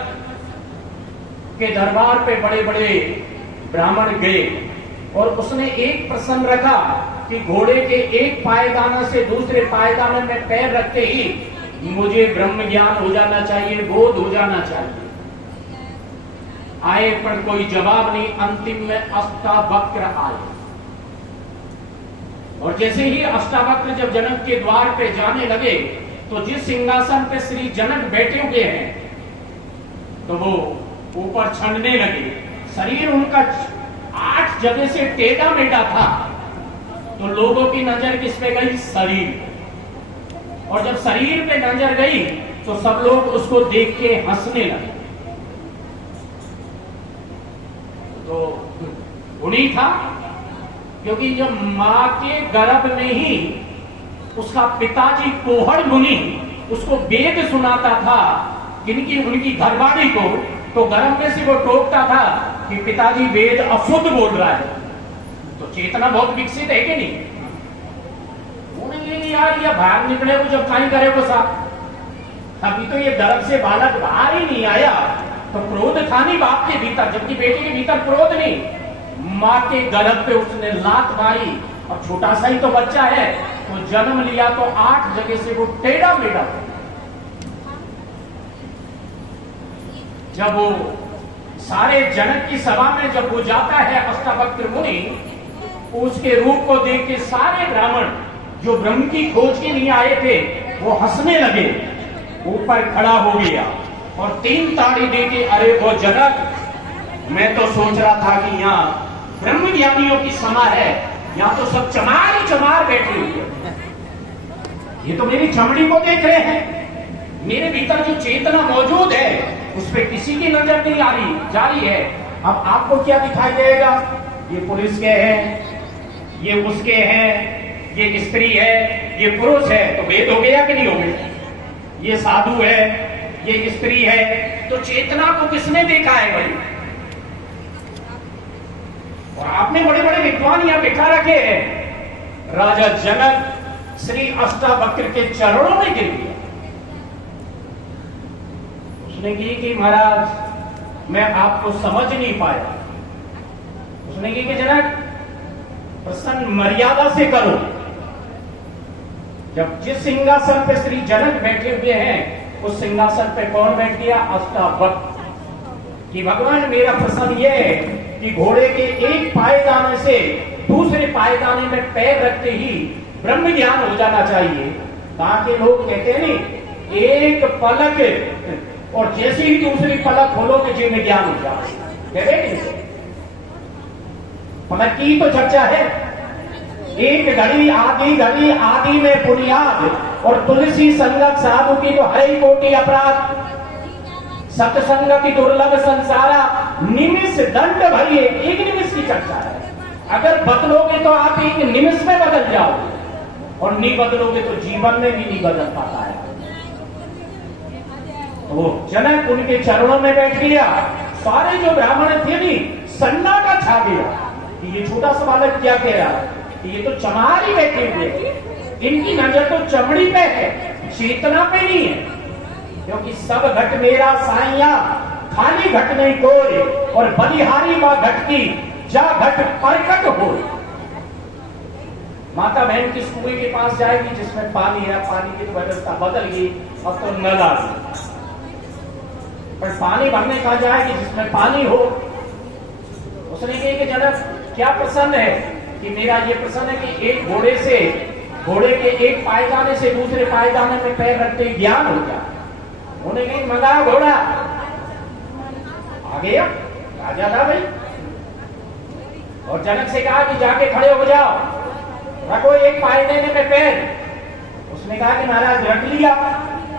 के दरबार पे बड़े बड़े ब्राह्मण गए और उसने एक प्रश्न रखा कि घोड़े के एक पायदाना से दूसरे पायदाने में पैर रखते ही मुझे ब्रह्म ज्ञान हो जाना चाहिए, बोध हो जाना चाहिए। आए पर कोई जवाब नहीं। अंतिम में अष्टावक्र आए, और जैसे ही अष्टावक्र जब जनक के द्वार पे जाने लगे तो जिस सिंहासन पे श्री जनक बैठे हुए हैं तो वो ऊपर छंडने लगे। शरीर उनका 8 जगह से टेढ़ा मेढ़ा था, तो लोगों की नजर किस पे गई? शरीर। और जब शरीर पे नजर गई तो सब लोग उसको देख के हंसने लगे। तो उन्हीं था, क्योंकि जब मां के गर्भ में ही उसका पिताजी कोहड़ मुनि उसको वेद सुनाता था, किनकी? उनकी घरवाली को, तो गर्भ में से वो टोकता था कि पिताजी वेद अशुद्ध बोल रहा है। तो चेतना बहुत विकसित है कि नहीं? यार ये बाहर निकले वो जब कहीं करे वो साहब, अभी तो ये गर्भ से बालक बाहर ही नहीं आया, तो क्रोध था नहीं बाप के भीतर, जबकि बेटी के भीतर क्रोध नहीं। माँ के गर्भ पे उसने लात मारी, और छोटा सा ही तो बच्चा है, तो जन्म लिया तो 8 जगह से वो टेढ़ा मेढ़ा। जब वो सारे जनक की सभा में जब वो जाता है अष्टावक्र मुनि, उसके रूप को देख के सारे ब्राह्मण जो ब्रह्म की खोज के लिए आए थे वो हंसने लगे। ऊपर खड़ा हो गया और 3 ताड़ी देके, अरे वो जनक, मैं तो सोच रहा था कि यहाँ ब्रह्म ज्ञानियों की सभा है, यहाँ तो सब चमार ही चमार बैठे हुए हैं। ये तो मेरी चमड़ी को देख रहे हैं, मेरे भीतर जो चेतना मौजूद है उस पर किसी की नजर नहीं आ रही जा रही है। अब आपको क्या दिखाई देगा? ये पुलिस के हैं, ये उसके हैं, ये स्त्री है, ये पुरुष है, तो भेद हो गया कि नहीं हो गया? ये साधु है, ये स्त्री है, तो चेतना को किसने देखा है भाई? और आपने बड़े बड़े विद्वान यहां बिठा रखे हैं। राजा जनक श्री अष्टावक्र के चरणों में गिर गया। उसने कही कि महाराज मैं आपको समझ नहीं पाया। उसने कही कि जनक प्रसन्न मर्यादा से करो। जब जिस सिंहासन पे श्री जनक बैठे हुए हैं उस सिंहासन पे कौन बैठ गया? अष्टावक्र। कि भगवान मेरा प्रश्न यह है कि घोड़े के एक पायदाने से दूसरे पायदाने में पैर रखते ही ब्रह्म ज्ञान हो जाना चाहिए। ताकि लोग कहते हैं नहीं, एक पलक और जैसे ही दूसरी पलक खोलोगे जी में ज्ञान हो जाए। कहते पलक की तो चर्चा है। एक घड़ी आदि में बुनियाद, और तुलसी संगत साधु की तो हर कोटि अपराध। सत्संग की दुर्लभ संसारा, निमिष दंड भरिए। एक निमिष की चर्चा है। अगर बदलोगे तो आप एक निमिष में बदल जाओगे, और नहीं बदलोगे तो जीवन में भी नहीं बदल पाता है। वो जनक उनके चरणों में बैठ गया। सारे जो ब्राह्मण थे नहीं, सन्नाटा छा गया कि ये छोटा सा बालक क्या कह रहा है, कि ये तो चमार ही बैठे हुए हैं। इनकी नजर तो चमड़ी पे है, चेतना पे नहीं है। क्योंकि सब घट मेरा साइया, खाली घट नहीं कोई, और बलिहारी व घट की जा घट परकट हो। माता बहन किस कुएं के पास जाएगी जिसमें पानी है, पानी की तो व्यवस्था बदल गई, अब तो नल आ गई, पर पानी भरने कहा जाएगी जिसमें पानी हो। उसने कहा कि जनक क्या प्रसन्न है, कि मेरा ये प्रसन्न है कि एक घोड़े के एक पायदाने से दूसरे पायदाने में पैर रखते ही ज्ञान हो जाए। उन्होंने कहा मंगाओ घोड़ा, आ गया राजा था भाई। और जनक से कहा कि जाके खड़े हो जाओ, रखो एक पायदाने में पैर। उसने कहा कि महाराज रख लिया,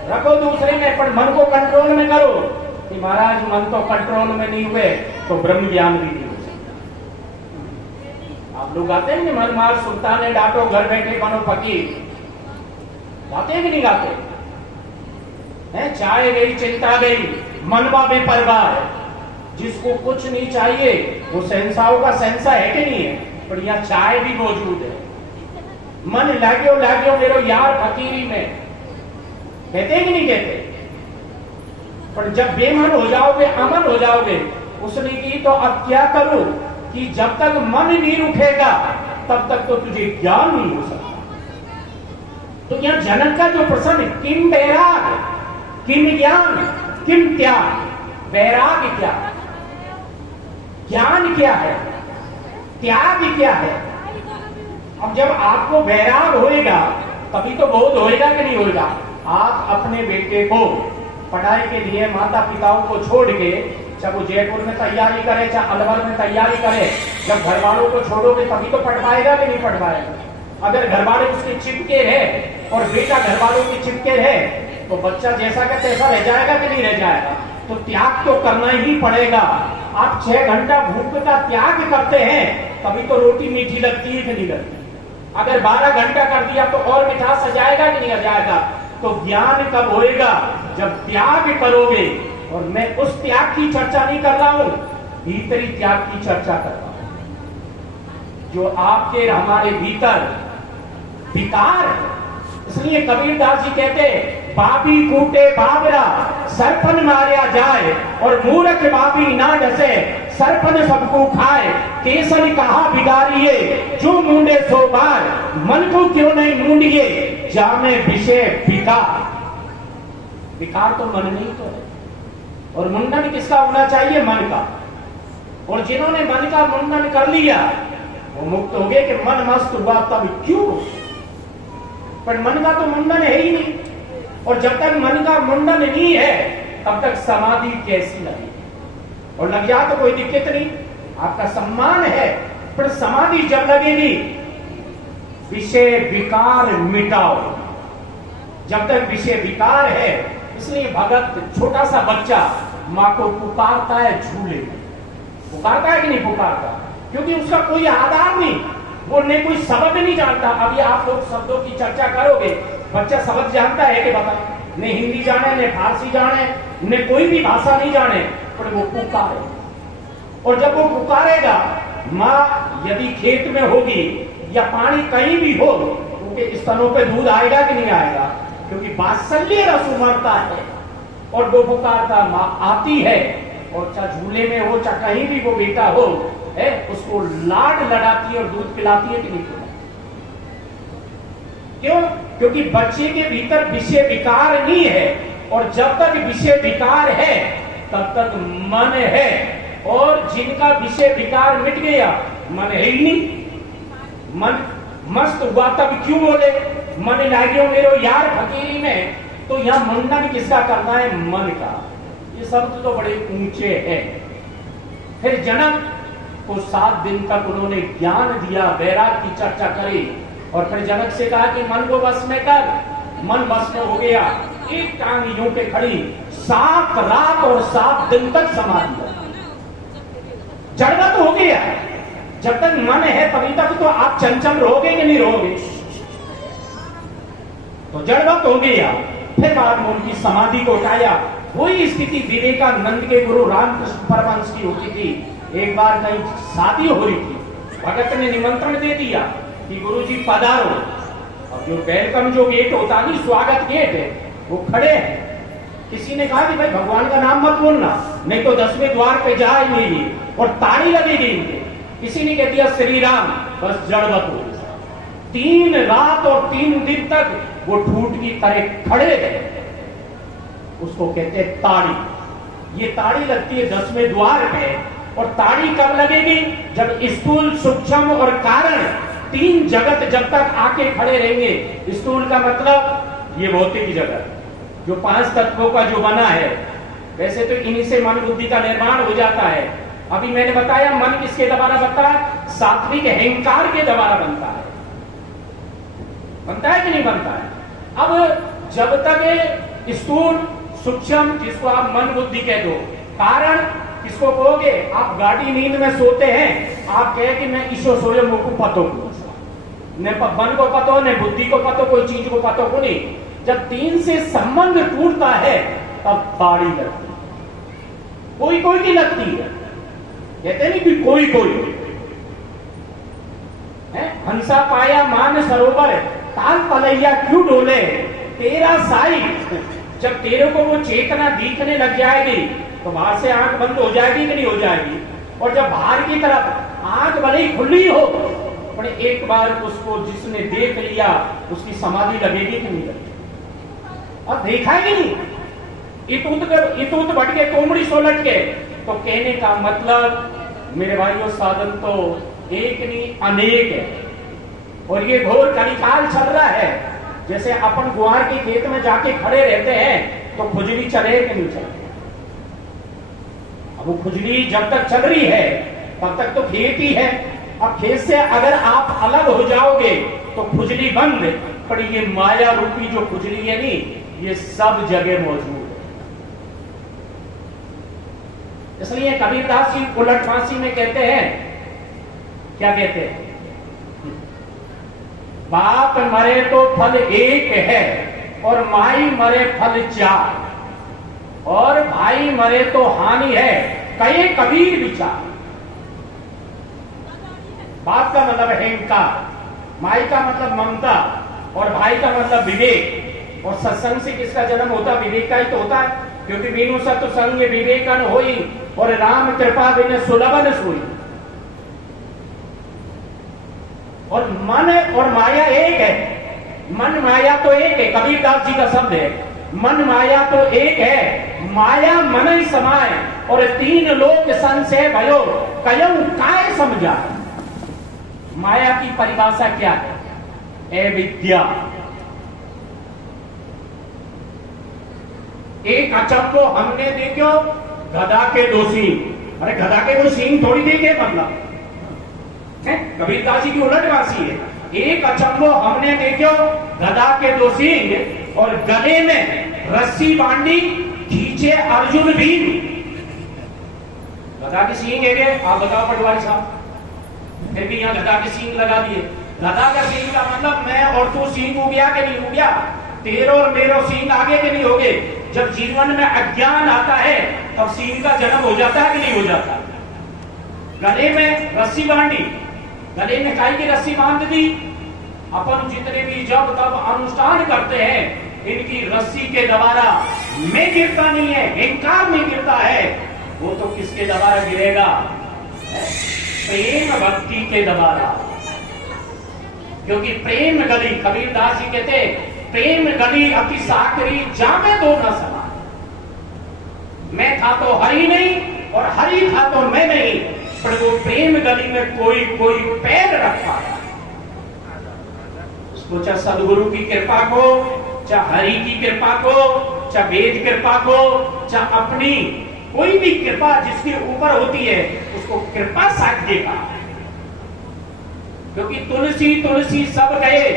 रखो दूसरे में, पर मन को कंट्रोल में करो। कि महाराज मन तो कंट्रोल में नहीं हुए तो ब्रह्म ज्ञान भी नहीं हो सकता। आप लोग गाते हैं मन मार सुल्तान डांटो घर बैठे बनो फकीर, गाते हैं कि नहीं गाते हैं? चाय गई चिंता गई मनवा बेपरवाह है। जिसको कुछ नहीं चाहिए वो सहनसाओं का सहनसा है कि नहीं है, पर यहां चाय भी मौजूद है। मन लाग्यो मेरो यार फकीरी में, कहते हैं कि नहीं कहते? पर जब बेमन हो जाओगे, अमन हो जाओगे, उसने की तो अब क्या करूं कि जब तक मन नहीं उठेगा तब तक तो तुझे ज्ञान नहीं हो सकता। तो यहां जनक का जो प्रश्न, किम वैराग, किम ज्ञान, किम त्याग। वैराग क्या, ज्ञान क्या है, त्याग क्या है? अब जब आपको वैराग होएगा तभी तो बोध होएगा कि नहीं होएगा। आप अपने बेटे को पढ़ाई के लिए माता पिताओं को छोड़ के, चाहे वो जयपुर में तैयारी करे चाहे अलवर में तैयारी करे, जब घर वालों को छोड़ोगे तभी तो पढ़ पाएगा कि नहीं पढ़ पाएगा। अगर घर वाले उसके चिपके रहे और बेटा घर वालों के चिपके रहे तो बच्चा जैसा का तैसा रह जाएगा कि नहीं रह जाएगा। तो त्याग तो करना ही पड़ेगा। आप 6 घंटा भूख का त्याग करते हैं तभी तो रोटी मीठी लगती है कि नहीं लगती। अगर 12 घंटा कर दिया तो और मिठास आ जाएगा कि नहीं आ जाएगा। तो ज्ञान कब होएगा, जब त्याग करोगे। और मैं उस त्याग की चर्चा नहीं कर रहा हूं, भीतरी त्याग की चर्चा कर रहा हूं जो आपके हमारे भीतर विकार है। इसलिए कबीरदास जी कहते, बाबी कूटे बाबरा सरपन मारिया जाए, और मूर्ख बाबी ना डसे सरपन सबको खाए। केसर कहा बिगाड़िए जो मूंडे सो बार, मन को क्यों नहीं मूंडिए जामे विषय विकार। विकार तो मन नहीं तो है, और मुंडन किसका होना चाहिए, मन का। और जिन्होंने मन का मुंडन कर लिया वो मुक्त हो गए कि मन मस्त हुआ तब क्यों। पर मन का तो मुंडन है ही नहीं, और जब तक मन का मुंडन नहीं है तब तक समाधि कैसी लगेगी। और लग जाए तो कोई दिक्कत नहीं, आपका सम्मान है, पर समाधि जब लगेगी विषय विकार मिटाओ। जब तक विषय विकार है, इसलिए भगत छोटा सा बच्चा मां को पुकारता है झूले में, पुकारता है कि नहीं पुकारता, क्योंकि उसका कोई आधार नहीं, वो ने कोई शब्द नहीं जानता। अभी आप लोग शब्दों की चर्चा करोगे, बच्चा शब्द जानता है कि बता, ने हिंदी जाने, ने फारसी जाने, ने कोई भी भाषा नहीं जाने, पर वो पुकारे। और जब वो पुकारेगा, माँ यदि खेत में होगी या पानी कहीं भी हो, उनके स्तनों पे दूध आएगा कि नहीं आएगा, क्योंकि वात्सल्य रस उमड़ता है। और वो पुकारता माँ आती है, और चाहे झूले में हो चाहे कहीं भी वो बेटा हो है, उसको लाड लड़ाती है और दूध पिलाती है कि नहीं पिलाती। क्यों? क्योंकि बच्चे के भीतर विषय विकार नहीं है, और जब तक विषय विकार है तब तक मन है। और जिनका विषय विकार मिट गया, मन है ही नहीं। मन मस्त हुआ तब क्यों बोले, मन लागियो मेरो यार फकीरी में। तो यहां मुंडन किसका करना है, मन का। ये शब्द तो बड़े ऊंचे हैं। फिर जनक को 7 दिन तक उन्होंने ज्ञान दिया, वैराग की चर्चा करी, और फिर जनक से कहा कि मन को बस में कर। मन बस में हो गया, एक टांग यूं पे खड़ी, 7 रात और 7 दिन तक समाधि। जड़वत हो गया। जब तक मन है तभी तक तो आप चंचल रहोगे कि नहीं रहोगे। तो जड़वत हो गया। फिर बाद में उनकी समाधि को उठाया। वही स्थिति विवेकानंद के गुरु रामकृष्ण परमहंस की होती थी एक बार कहीं शादी हो रही थी, भगत ने निमंत्रण दे दिया कि गुरुजी पधारो, और जो वेलकम जो गेट होता नहीं, स्वागत गेट है, वो खड़े हैं। किसी ने कहा कि भाई भगवान का नाम मत बोलना, नहीं तो 10वें द्वार पे जाएंगे ये, और ताड़ी लगेगी इनके। किसी ने कह दिया श्री राम, बस जड़वत हो। 3 रात और 3 दिन तक वो ठूठ की तरह खड़े रहे। उसको कहते हैं ताड़ी। ये ताड़ी लगती है 10वें द्वार पे, और ताड़ी कब लगेगी? जब स्थूल, सूक्ष्म और कारण 3 जगत जब तक आके खड़े रहेंगे। स्थूल का मतलब ये भौतिक जगत जो 5 तत्वों का जो बना है, वैसे तो इन्हीं से मन बुद्धि का निर्माण हो जाता है। अभी मैंने बताया मन किसके द्वारा बनता है? सात्विक अहंकार के द्वारा बनता है। बनता है कि नहीं बनता है? अब जब तक स्थूल, सूक्ष्म, जिसको आप मन बुद्धि कह दो, कारण किसको कहोगे? आप गाड़ी नींद में सोते हैं, आप कहे कि मैं ईश्वर सोए मुझको पतो न मन को पतो, न बुद्धि को पतो, कोई चीज को पतो को नहीं। जब 3 से संबंध टूटता है तब ताड़ी लगती है। कोई कोई की लगती है, कहते नहीं कि कोई कोई है। हंसा पाया मान सरोवर, ताल पलैया क्यों डोले, तेरा साई। जब तेरे को वो चेतना दिखने लग जाएगी तो बाहर से आंख बंद हो जाएगी कि नहीं हो जाएगी? और जब बाहर की तरफ आंख भले ही खुली हो, पर एक बार उसको जिसने देख लिया उसकी समाधि लगेगी कि नहीं लगेगी? अब देखा ही नहीं, इतुत बढ़ के कोमड़ी सोलट के। तो कहने का मतलब मेरे भाइयों, साधन तो एक नहीं अनेक है, और ये घोर कलिकाल चल रहा है। जैसे अपन गुआर के खेत में जाके खड़े रहते हैं तो खुजली चले कि नहीं चले? अब वो खुजली जब तक चल रही है तब तक तो खेत ही है। अब खेत से अगर आप अलग हो जाओगे तो खुजली बंद, पर ये माया रूपी जो खुजली है नहीं, ये सब जगह मौजूद है। इसलिए कबीरदास जी उलट फांसी में कहते हैं, क्या कहते हैं? बाप मरे तो फल एक है, और माई मरे फल 4, और भाई मरे तो हानि है, कहे कबीर विचार। बाप का मतलब अहंकार, माई का मतलब ममता, और भाई का मतलब विवेक। और सत्संग से किसका जन्म होता? विवेक का ही तो होता है, क्योंकि बिनु सत्संग विवेकन होई, और राम कृपा बिन सुलभन सोई। और मन और माया एक है। मन माया तो एक है, कबीरदास जी का शब्द है, मन माया तो एक है, माया मन ही समाय, और 3 लोक संशय भयो, कयऊ काय समझा। माया की परिभाषा क्या है? अविद्या। एक अचंभो हमने देखो गधा के 2 सींग। अरे गधा के 2 सींग थोड़ी देखे, मतलब कबीरदास जी की उलटवासी है। एक अचंभो हमने देखो गधा के 2 सींग, और गले में रस्सी बांधी खींचे अर्जुन भीम। गधा के सींग है, आप बताओ पटवारी साहब, फिर भी यहाँ गधा के सींग लगा दिए। गधा का सींग का मतलब मैं और तू सींग हो गया कि नहीं हो गया? तेरो और मेरो सींग आगे के नहीं हो गए। जब जीवन में अज्ञान आता है तब सींग का जन्म हो जाता है कि नहीं हो जाता? गले में रस्सी बांधी, गले में काई की रस्सी बांध दी। अपन जितने भी जब तब अनुष्ठान करते हैं, इनकी रस्सी के द्वारा में गिरता नहीं है, अहंकार में गिरता है। वो तो किसके द्वारा गिरेगा? प्रेम भक्ति के द्वारा। क्योंकि प्रेम गली, कबीरदास जी कहते प्रेम गली अति साकरी, जामे 2 न समान। मैं था तो हरि नहीं, और हरि था तो मैं नहीं, पर वो प्रेम गली में कोई कोई पैर रख पाया। उसको चाहे सदगुरु की कृपा को, चाहे हरि की कृपा को, चाहे वेद कृपा को, चाहे अपनी कोई भी कृपा जिसके ऊपर होती है, उसको कृपा साध्य का। क्योंकि तुलसी तुलसी सब गए,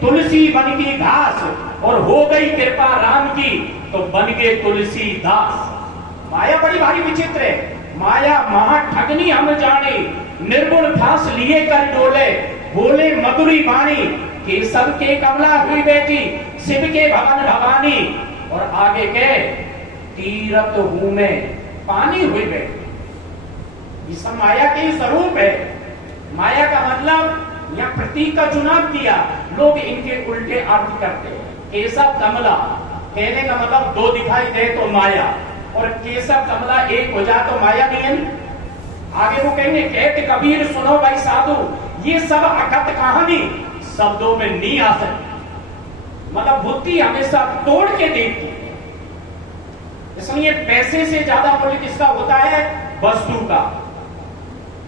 तुलसी बन गई घास, और हो गई कृपा राम की तो बन गए तुलसी दास। माया बड़ी भारी विचित्र है। माया महा ठगनी हम जाने, निर्गुण फांस लिए कर डोले, बोले मधुरी वाणी, केशव के कमला हुई बेटी, शिव के भवन भवानी, और आगे के तीरथ हूं में पानी हुई बेटी। ये सब माया के ही स्वरूप है। माया का मतलब या प्रतीक का चुनाव किया, लोग इनके उल्टे अर्थ करते हैं। केशव कमला कहने का मतलब दो दिखाई दे तो माया, और केशव कमला एक हो जाए तो माया नहीं है। आगे वो कहेंगे कहते कबीर सुनो भाई साधु, ये सब अकथ कहानी शब्दों में नहीं आ सकती। मतलब बुद्धि हमेशा तोड़ के देखती है। इसलिए पैसे से ज्यादा मूल्य किसका होता है? वस्तु का।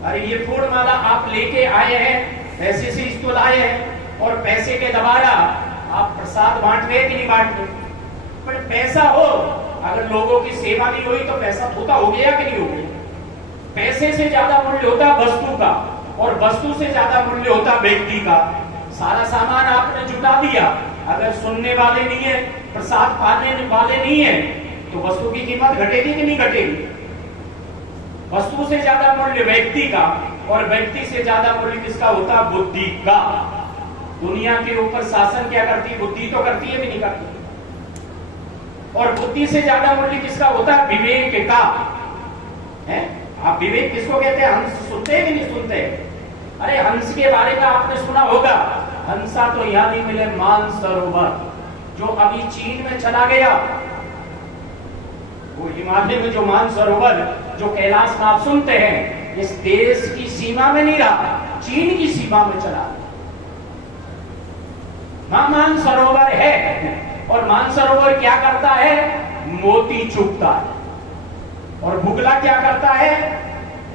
अरे ये फूल माला आप लेके आए हैं, पैसे से इसको लाए हैं, और पैसे के द्वारा आप प्रसाद बांट रहे कि नहीं बांट रहे? पर पैसा हो, अगर लोगों की सेवा नहीं हुई तो पैसा धोखा हो गया कि नहीं हो गया? पैसे से ज्यादा मूल्य होता वस्तु का, और वस्तु से ज्यादा मूल्य होता व्यक्ति का। सारा सामान आपने जुटा दिया, अगर सुनने वाले नहीं है, प्रसाद पाने वाले नहीं है, तो वस्तु की कीमत घटेगी कि नहीं घटेगी? वस्तु से ज्यादा मूल्य व्यक्ति का, और व्यक्ति से ज्यादा मूल्य किसका होता? बुद्धि का। दुनिया के ऊपर शासन क्या करती है? बुद्धि तो करती है कि नहीं करती? और बुद्धि से ज्यादा मूल्य किसका होता है? विवेक का है। आप विवेक किसको कहते हैं? हंस सुनते हैं कि नहीं सुनते? अरे हंस के बारे में आपने सुना होगा, हंसा तो यहां नहीं मिले मानसरोवर, जो अभी चीन में चला गया, वो हिमालय में जो मानसरोवर, जो कैलाश में आप सुनते हैं, इस देश की सीमा में नहीं रहा, चीन की सीमा में चला। मानसरोवर है, और मानसरोवर क्या करता है? मोती चुगता है। और बुगला क्या करता है?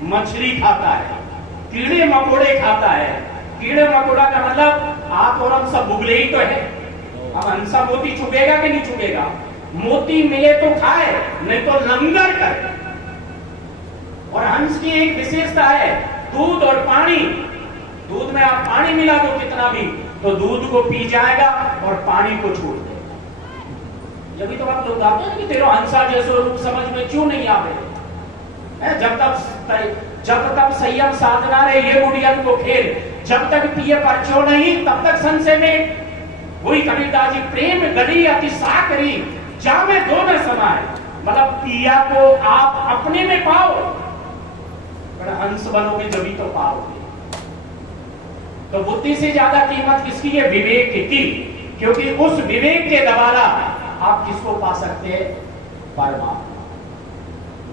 मछली खाता है, कीड़े मकोड़े खाता है। कीड़े मकोड़ा का मतलब आप और हम सब बुगले ही तो है। अब हंसा मोती चुगेगा कि नहीं चुगेगा? मोती मिले तो खाए, नहीं तो लंगर करे। और हंस की एक विशेषता है, दूध और पानी। दूध में आप पानी मिला दो कितना भी, तो दूध को पी जाएगा और पानी को छोड़ देगा। जब तो आप लोग कहते हैं कि तेरा हंसा जैसे रूप समझ में क्यों नहीं आवे? जब तक संयम साधना रहे ये उड़ियन को खेल, जब तक पिए परचो नहीं तब तक संशय में। वही कबीरदास जी प्रेम गड़ी अति साकरी जामे दो न समाए। मतलब पिया को आप अपने में पाओ, पर हंस बनोगे जभी तो पाओगे। तो बुद्धि से ज्यादा कीमत किसकी है? विवेक की। क्योंकि उस विवेक के द्वारा आप किसको पा सकते हैं? परमात्मा।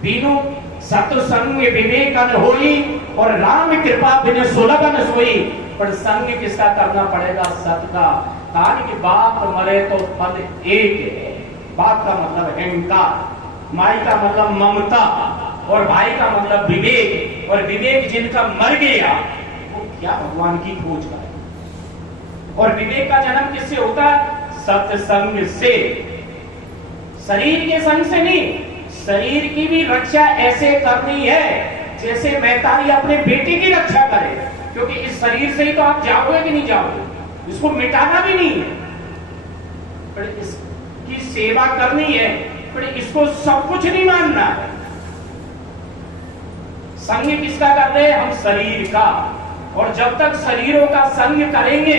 बीनु सत्संग विवेकन होई, और राम कृपा बिन सुलभन सोई। पर संग किसका करना पड़ेगा? सत का। कहानी की बाप मरे तो पद एक है। बाप का मतलब अहंकार, माई का मतलब ममता, और भाई का मतलब विवेक। और विवेक जिनका मर गया वो क्या भगवान की खोज करे। और विवेक का जन्म किससे होता है? सत्संग से। शरीर के संग से नहीं। शरीर की भी रक्षा ऐसे करनी है जैसे मैतारी अपने बेटे की रक्षा करे। क्योंकि इस शरीर से ही तो आप जाओगे कि नहीं जाओगे, इसको मिटाना भी नहीं है, पर इसकी सेवा करनी है, पर इसको सब कुछ नहीं मानना है। संग किसका कर रहे हैं? हम शरीर का। और जब तक शरीरों का संग करेंगे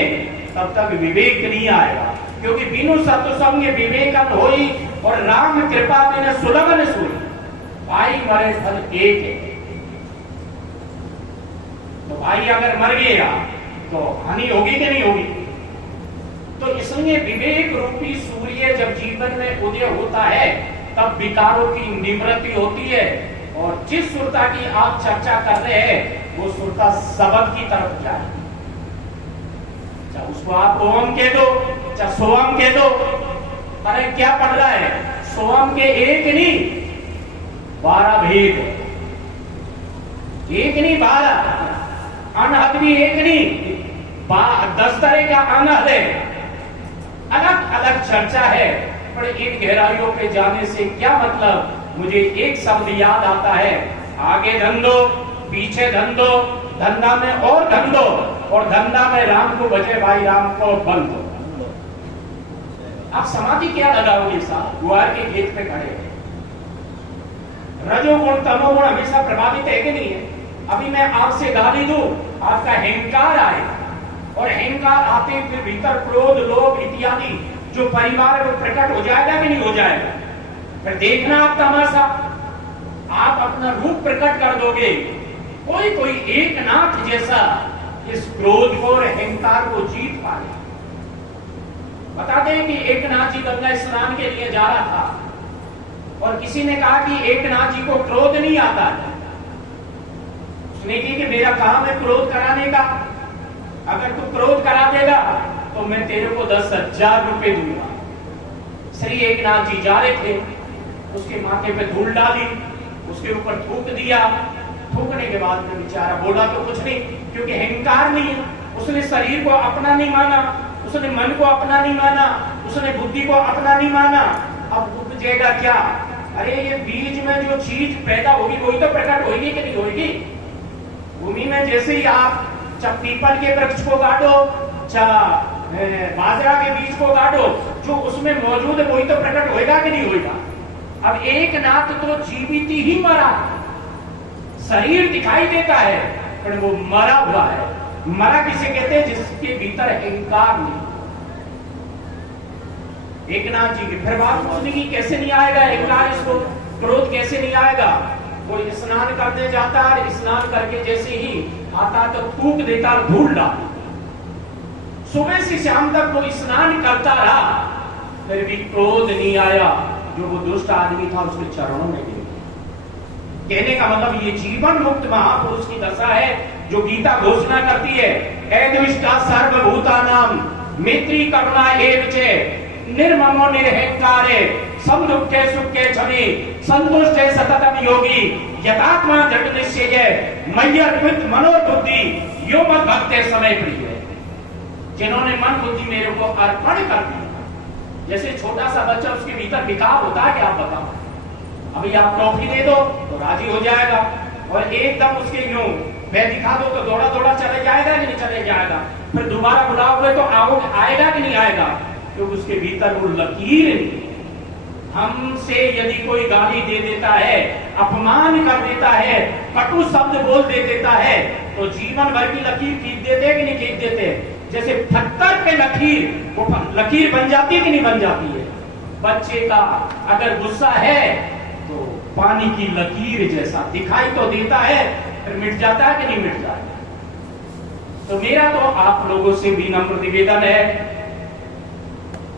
तब तक विवेक नहीं आएगा। क्योंकि बिनु सत्संग विवेकन होई, और राम कृपा बिन सुलभन सोई। भाई मरे फल एक है। तो भाई अगर मर गया तो हानि होगी कि नहीं होगी? तो इसलिए विवेक रूपी सूर्य जब जीवन में उदय होता है तब विकारों की निवृत्ति होती है। और जिस सुरता की आप चर्चा कर रहे हैं वो सुरता सबद की तरफ जाए। उसको आप ओम कह दो, चाहे सोम कह दो। अरे क्या पढ़ रहा है? सोम के एक नहीं 12 भेद, एक नहीं 12। अनहद भी एक नहीं 10 तरह का अनहद है। अलग अलग चर्चा है, पर इन गहराइयों पे जाने से क्या मतलब? मुझे एक शब्द याद आता है, आगे धन दो, पीछे धन दो, धंधा में और धन दो, और धंधा में राम को बचे भाई राम को बंद दो। आप समाधि क्या लगाओगे? साहब गुआर के खेत पे खड़े हैं। रजोगुण तमोगुण हमेशा प्रभावित है कि नहीं है? अभी मैं आपसे गाली दूं, आपका अहंकार आए, और अहंकार आते फिर भीतर क्रोध लोभ इत्यादि जो परिवार में प्रकट हो जाएगा कि नहीं हो जाएगा? फिर देखना आप तमाशा, आप अपना रूप प्रकट कर दोगे कोई कोई एक नाथ जैसा इस क्रोध को और अहंकार को जीत पाए। बताते हैं कि एक नाथ जी गंगा स्नान के लिए जा रहा था और किसी ने कहा कि एक नाथ जी को क्रोध नहीं आता है। उसने की कि मेरा काम है क्रोध कराने का, अगर तू क्रोध करा देगा तो मैं तेरे को 10,000 रुपए दूंगा। श्री एक नाथ जी जा रहे थे, उसके माथे पे धूल डाली, उसके ऊपर थूक दिया। थूकने के बाद में बेचारा बोला तो कुछ नहीं, क्योंकि अहंकार नहीं है। उसने शरीर को अपना नहीं माना, उसने मन को अपना नहीं माना, उसने बुद्धि को अपना नहीं माना। अब उपजेगा क्या? अरे ये बीज में जो चीज पैदा होगी वही तो प्रकट होगी कि नहीं होगी। भूमि में जैसे ही आप चाहे पीपल के वृक्ष को गाड़ो, चाहे बाजरा के बीज को गाड़ो, जो उसमें मौजूद है वही तो प्रकट होएगा कि नहीं होएगा। अब एक नाथ तो जीवित ही मरा, शरीर दिखाई देता है पर वो मरा हुआ है। मरा किसे कहते हैं? जिसके भीतर अहंकार नहीं। एक नाथ जी की फिर बात पूछने की कैसे नहीं आएगा अहंकार, इसको क्रोध कैसे नहीं आएगा। कोई स्नान करने जाता है, स्नान करके जैसे ही आता तो थूक देता और धूल डाल। सुबह से शाम तक वो स्नान करता रहा, फिर भी क्रोध नहीं आया। जो वो दुष्ट आदमी था उसके चरणों में गिर गया। कहने का मतलब ये जीवन मुक्त महापुरुष की दशा है, जो गीता घोषणा करती है एद्विष्टा सर्वभूतानां मैत्री करुणा एव च निर्ममो निरहंकारे सम दुखे सुखे क्षमे संतुष्टे सततम योगी यथात्मा दृढ़ निश्चय मय्यर्पित मनोबुद्धि यो मत भक्ते समय प्रिय। जिन्होंने मन बुद्धि मेरे को अर्पण कर दी, जैसे छोटा सा बच्चा उसके भीतर विकार होता है कि आप बताओ, अभी आप टॉफी दे दो तो राजी हो जाएगा, और एकदम उसके यूं मैं दिखा दो तो दौड़ा दौड़ा चले जाएगा कि नहीं चले जाएगा। फिर दोबारा बुलाओगे तो आएगा कि नहीं आएगा, क्योंकि उसके भीतर वो लकीर नहीं। हमसे यदि कोई गाली दे देता है, अपमान कर देता है, कटु शब्द बोल दे देता है, तो जीवन भर की लकीर खींच देते हैं कि नहीं खींच देते। जैसे पत्थर पे लकीर, वो लकीर बन जाती है कि नहीं बन जाती है। बच्चे का अगर गुस्सा है तो पानी की लकीर जैसा दिखाई तो देता है, फिर मिट जाता है कि नहीं मिट जाता। तो मेरा तो आप लोगों से भी नम्र निवेदन है,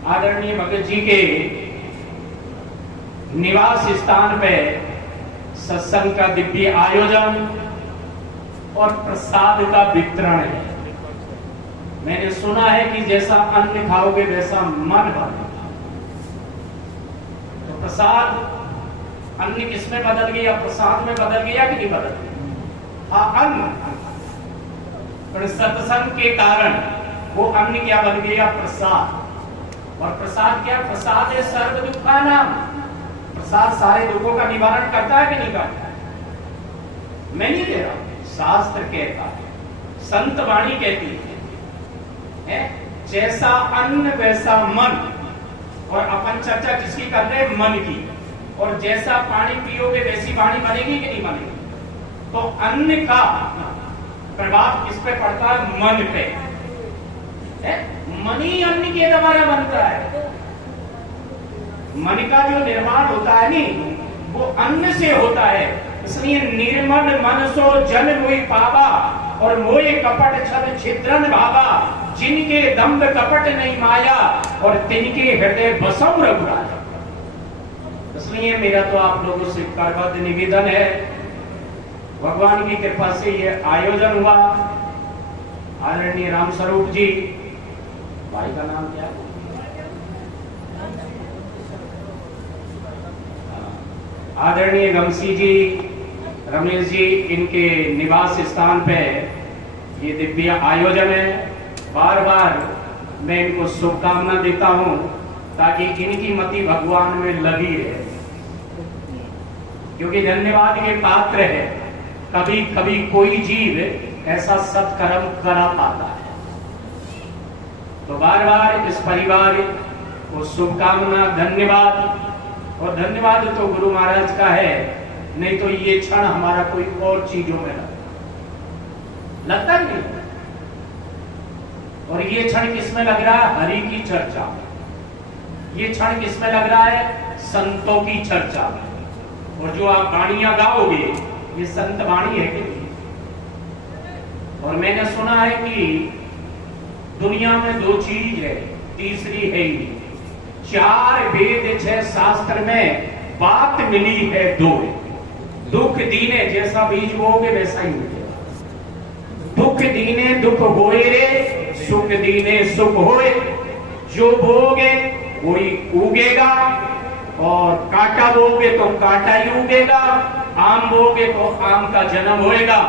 आदरणीय भगत जी के निवास स्थान पे सत्संग का दिव्य आयोजन और प्रसाद का वितरण है। मैंने सुना है कि जैसा अन्न खाओगे वैसा मन भरेगा। तो प्रसाद, अन्न किसमें बदल गया? प्रसाद में बदल गया कि नहीं बदल गया? हाँ, अन्न। पर सत्संग के कारण वो अन्न क्या बन गया? प्रसाद। और प्रसाद क्या? प्रसाद है सर्व दुखानाम। प्रसाद सारे दुखों का निवारण करता है कि नहीं करता? मैं नहीं कह रहा, शास्त्र कहता है, संत वाणी कहती है जैसा अन्न वैसा मन। और अपन चर्चा किसकी कर रहे हैं? मन की। और जैसा पानी पियोगे वैसी वाणी बनेगी कि नहीं बनेगी? तो अन्न का प्रभाव किस पे पड़ता है? मन पे। मन ही अन्न के द्वारा बनता है। मन का जो निर्माण होता है नहीं, वो अन्न से होता है। इसलिए निर्मल मन सो जन मोहि पावा और मोहे कपट छल छिद्रन भावा, जिनके दम्भ कपट नहीं माया और तिनके हृदय बसम रघुराया। इसलिए मेरा तो आप लोगों से करबद्ध निवेदन है, भगवान की कृपा से ये आयोजन हुआ। आदरणीय राम स्वरूप जी, भाई का नाम क्या है? आदरणीय गमसी जी, रमेश जी, इनके निवास स्थान पे ये दिव्य आयोजन है। बार बार मैं इनको शुभकामना देता हूं ताकि इनकी मति भगवान में लगी रहे, क्योंकि धन्यवाद के पात्र है। कभी कभी कोई जीव ऐसा सत्कर्म करा पाता है। तो बार बार इस परिवार को शुभकामना, धन्यवाद। और धन्यवाद तो गुरु महाराज का है, नहीं तो ये क्षण हमारा कोई और चीजों में लगता नहीं। और ये क्षण किसमें लग रहा है? हरि की चर्चा में। ये क्षण किसमें लग रहा है? संतों की चर्चा में। और जो आप वाणियां गाओगे ये संत वाणी है कि नहीं? और मैंने सुना है कि दुनिया में दो चीज है, तीसरी है ही नहीं। 4 वेद 6 शास्त्र में बात मिली है दो। दुख दीने, जैसा बीज बोओगे वैसा ही उगेगा। दुख दीने दुख होए रे, सुख दीने सुख होए। जो बोओगे वही उगेगा, और कांटा बोओगे तो कांटा ही उगेगा, आम बोओगे तो आम का जन्म होएगा।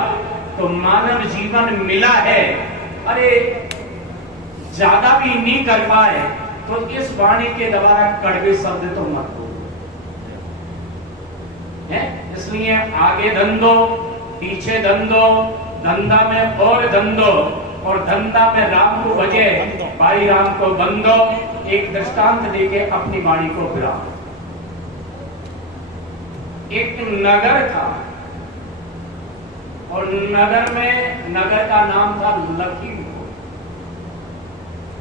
तो मानव जीवन मिला है, अरे ज्यादा भी नहीं कर पाए तो इस वाणी के द्वारा कड़वे शब्द तो मत बोलो, इसलिए आगे धंधो पीछे धंधो, धंधा में और धंधो, और धंधा में राम को भजे भाई राम को बंदो। एक दृष्टांत देके अपनी वाणी को विराम। एक नगर था, और नगर का नाम था लखीमपुर,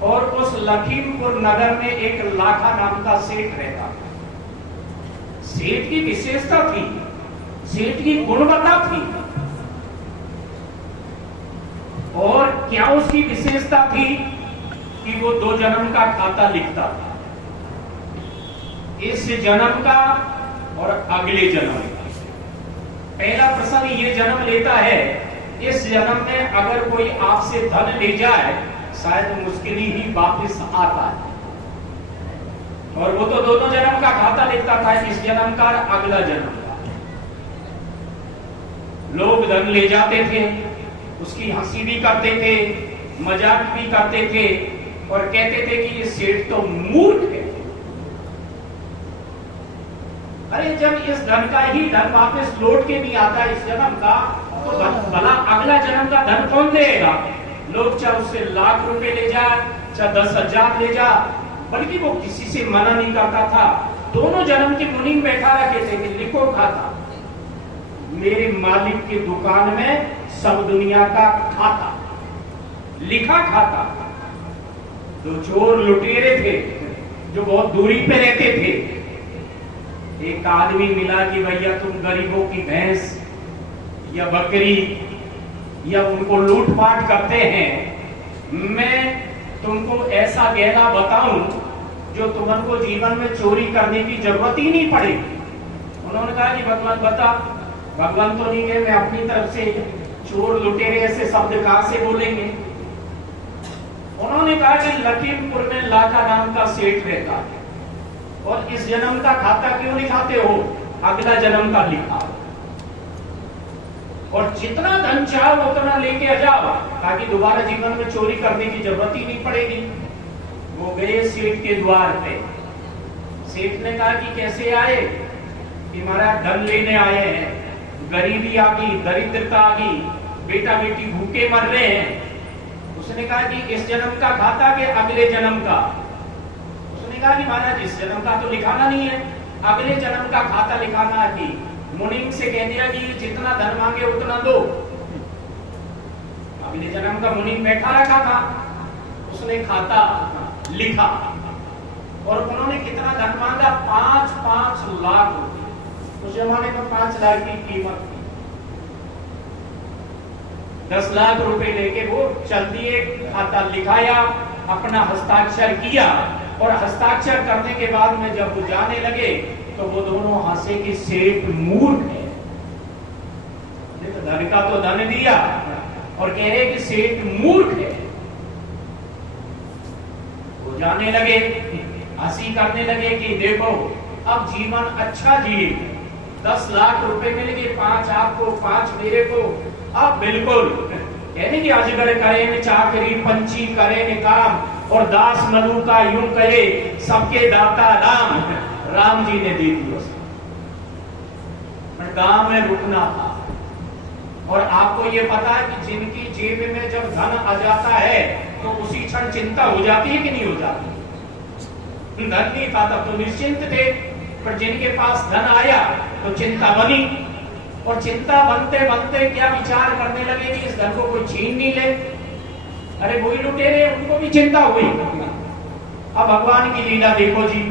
और उस लखीमपुर नगर में एक लाखा नाम का सेठ रहता था। सेठ की विशेषता थी, सेठ की गुणवत्ता थी। और क्या उसकी विशेषता थी कि वो 2 जन्म का खाता लिखता था, इस जन्म का और अगले जन्म का। पहला प्रसंग ये जन्म लेता है, इस जन्म में अगर कोई आपसे धन ले जाए शायद मुश्किल ही वापस आता है। और वो तो दोनों जन्म का खाता लिखता था, इस जन्म का और अगला जन्म का। लोग धन ले जाते थे, उसकी हंसी भी करते थे, मजाक भी करते थे, और कहते थे कि ये सेठ तो मूर्ख है। अरे जब इस धन का ही धन वापस लौट के नहीं आता इस जन्म का, तो भला अगला जन्म का धन कौन देगा? लोग चाहे उससे लाख रुपए ले जाए, चाहे 10,000 ले जा, बल्कि वो किसी से मना नहीं करता था। दोनों जन्म की मुनीम बैठा रखे थे कि लिखो खाता, मेरे मालिक की दुकान में सब दुनिया का खाता लिखा खाता। जो चोर लुटेरे थे, जो बहुत दूरी पे रहते थे, एक आदमी मिला कि भैया तुम गरीबों की भैंस या बकरी या उनको लूटपाट करते हैं, मैं तुमको ऐसा गहना बताऊं जो तुमको जीवन में चोरी करने की जरूरत ही नहीं पड़ेगी। उन्होंने कहा कि भगवान बता। भगवान तो नहीं गए, मैं अपनी तरफ से चोर लुटेरे ऐसे शब्द कहां से बोलेंगे। उन्होंने कहा कि लखीमपुर में लाखा नाम का सेठ रहता है, और इस जन्म का खाता क्यों लिखाते हो? अगला जन्म का लिखा, और जितना धन चाहो उतना लेके आ जाओ, ताकि दोबारा जीवन में चोरी करने की जरूरत ही नहीं पड़ेगी। वो गए सेठ के द्वार पे। सेठ ने कहा कि कैसे आए? कि महाराज धन लेने आए हैं, गरीबी आ गई, दरिद्रता आ गई, बेटा बेटी भूखे मर रहे हैं। उसने कहा कि इस जन्म का खाता के अगले जन्म का? उसने कहा कि महाराज इस जन्म का तो लिखाना नहीं है, अगले जन्म का खाता लिखाना है। मुनीम से कह दिया कि जितना धन मांगे उतना दो। अगले जन्म का मुनीम बैठा रखा था, उसने खाता लिखा, और उन्होंने कितना धन मांगा? 5-5 लाख रुपए। उस जमाने में 5 लाख की कीमत थी। 10 लाख रुपए लेके वो चल दिए, खाता लिखाया, अपना हस्ताक्षर किया, और हस्ताक्षर करने के बाद में जब वो जाने लगे तो वो दोनों हंसे कि सेठ मूर्ख है। धन का तो धन दिया, और कह रहे कि सेठ मूर्ख है। वो जाने लगे, हंसी करने लगे कि देखो अब जीवन अच्छा जिए, 10 लाख रुपए मिल गए, 5 आपको 5 मेरे को। अब बिल्कुल कहने की अजगर करे न चाकरी, पंछी करे न काम, और दास मधु का यूं करे, सबके दाता राम जी ने दे दिया। गांव में रुकना था। और आपको ये पता है कि जिनकी जेब में जब धन आ जाता है तो उसी क्षण चिंता हो जाती है कि नहीं हो जाती? धन नहीं था तब तो निश्चिंत थे, पर जिनके पास धन आया तो चिंता बनी, और चिंता बनते बनते क्या विचार करने लगे कि इस धन को कोई छीन नहीं ले। अरे वही लुटेरे, उनको भी चिंता हुई। अब भगवान की लीला देखो जी,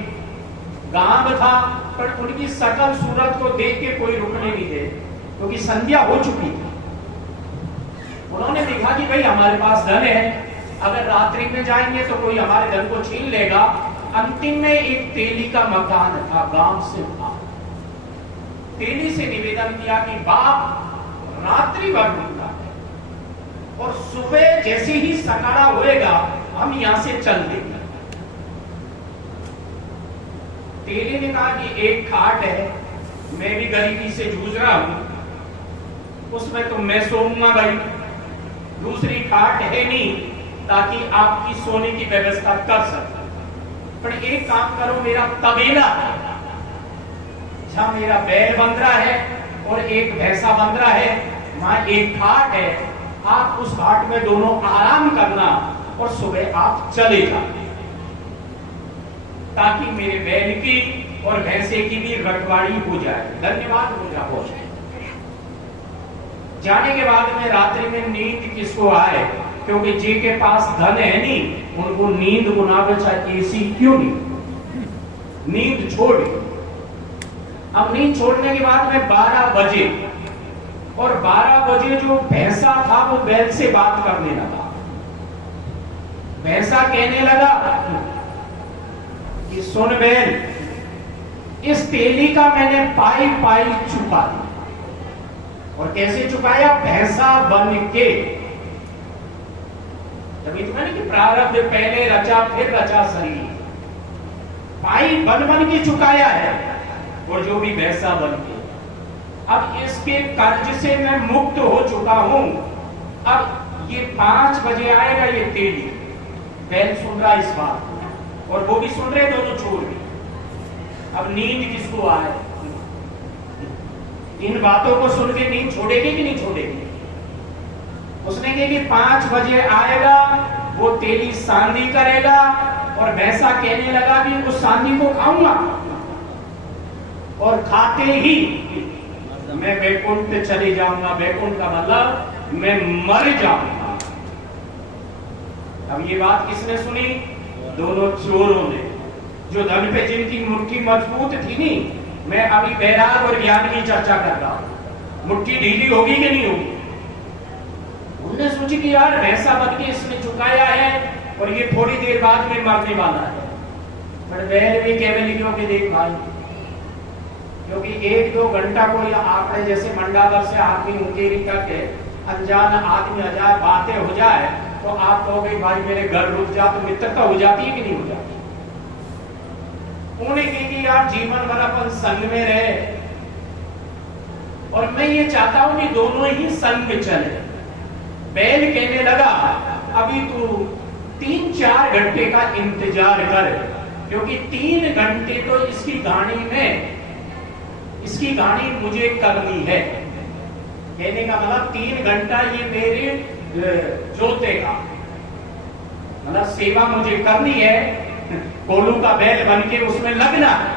गांव था पर उनकी सकल सूरत को देख के कोई रुकने नहीं दे, क्योंकि संध्या हो चुकी थी। उन्होंने देखा कि भाई हमारे पास धन है, अगर रात्रि में जाएंगे तो कोई हमारे धन को छीन लेगा। अंतिम में एक तेली का मकान था, गांव से था। तेली से निवेदन किया कि बाप रात्रि भर रुकना है और सुबह जैसे ही सकारा होएगा हम यहां से चल देंगे। तेली ने कहा कि एक खाट है, मैं भी गरीबी से जूझ रहा हूं, उसमें तो मैं सोऊंगा भाई, दूसरी खाट है नहीं ताकि आपकी सोने की व्यवस्था कर सकूं। पर एक काम करो, मेरा तबेला है, जहां मेरा बैल बंध रहा है और एक भैंसा बंध रहा है, वहां एक खाट है, आप उस खाट में दोनों आराम करना और सुबह आप चले जाना, ताकि मेरे बैल की और भैंसे की भी रखवाड़ी हो जाए। धन्यवाद हो जाए। जाने के बाद में रात्रि में नींद किसको आए, क्योंकि जी के पास धन है नहीं, उनको नींद को ना बचा, एसी क्यों नहीं, नींद छोड़ी। अब नींद छोड़ने के बाद में 12 बजे, और 12 बजे जो भैंसा था वो बैल से बात करने लगा। भैंसा कहने लगा कि सुन बैल, इस तेली का मैंने पाई पाई चुका दी। और कैसे चुकाया? भैंसा बन के। तभी तो मैंने कि प्रारब्ध पहले रचा फिर रचा शरीर, पाई बन बन के चुकाया है, और जो भी भैंसा बन के। अब इसके कर्ज से मैं मुक्त हो चुका हूं। अब ये 5 बजे आएगा ये तेली, बैल सुन रहा इस बात को, और वो भी सुन रहे, दोनों छोड़ भी। अब नींद किसको आए? इन बातों को सुन के नींद छोड़ेगी कि नहीं छोड़ेगी? उसने कहा कि 5 बजे आएगा, वो तेली सांदी करेगा, और भैंसा कहने लगा कि उस सांदी को खाऊंगा, और खाते ही मैं बैकुंठ पे चले जाऊंगा। बैकुंठ का मतलब मैं मर जाऊंगा। अब ये बात किसने सुनी? दोनों चोरों ने, जो धन पे जिनकी मुट्ठी मजबूत थी। नहीं, मैं अभी बैराग और ज्ञान की चर्चा कर रहा हूं, मुट्ठी ढीली होगी कि नहीं होगी। उन्होंने सोची कि यार भैंसा बन के इसने चुकाया है, और ये थोड़ी देर बाद में मरने वाला है। पर बैल भी केवल के देख भाई, क्योंकि 1-2 घंटा को या आंकड़े जैसे मंडावर से आदमी मुकेरी करके अनजान आदमी हजार बातें हो जाए, तो आप कहोगे भाई मेरे घर रुक जा, तो मित्रता हो जाती है कि नहीं हो जाती? उन्होंने कहा कि यार जीवन भर अपन संग में रहे, और मैं ये चाहता हूं कि दोनों ही संग में चले। बैल कहने लगा अभी तू 3-4 घंटे का इंतजार कर, क्योंकि 3 घंटे तो इसकी गाड़ी मुझे करनी है। कहने का मतलब 3 घंटा ये मेरे जोतेगा, मतलब सेवा मुझे करनी है, कोलू का बैल बन के उसमें लगना है।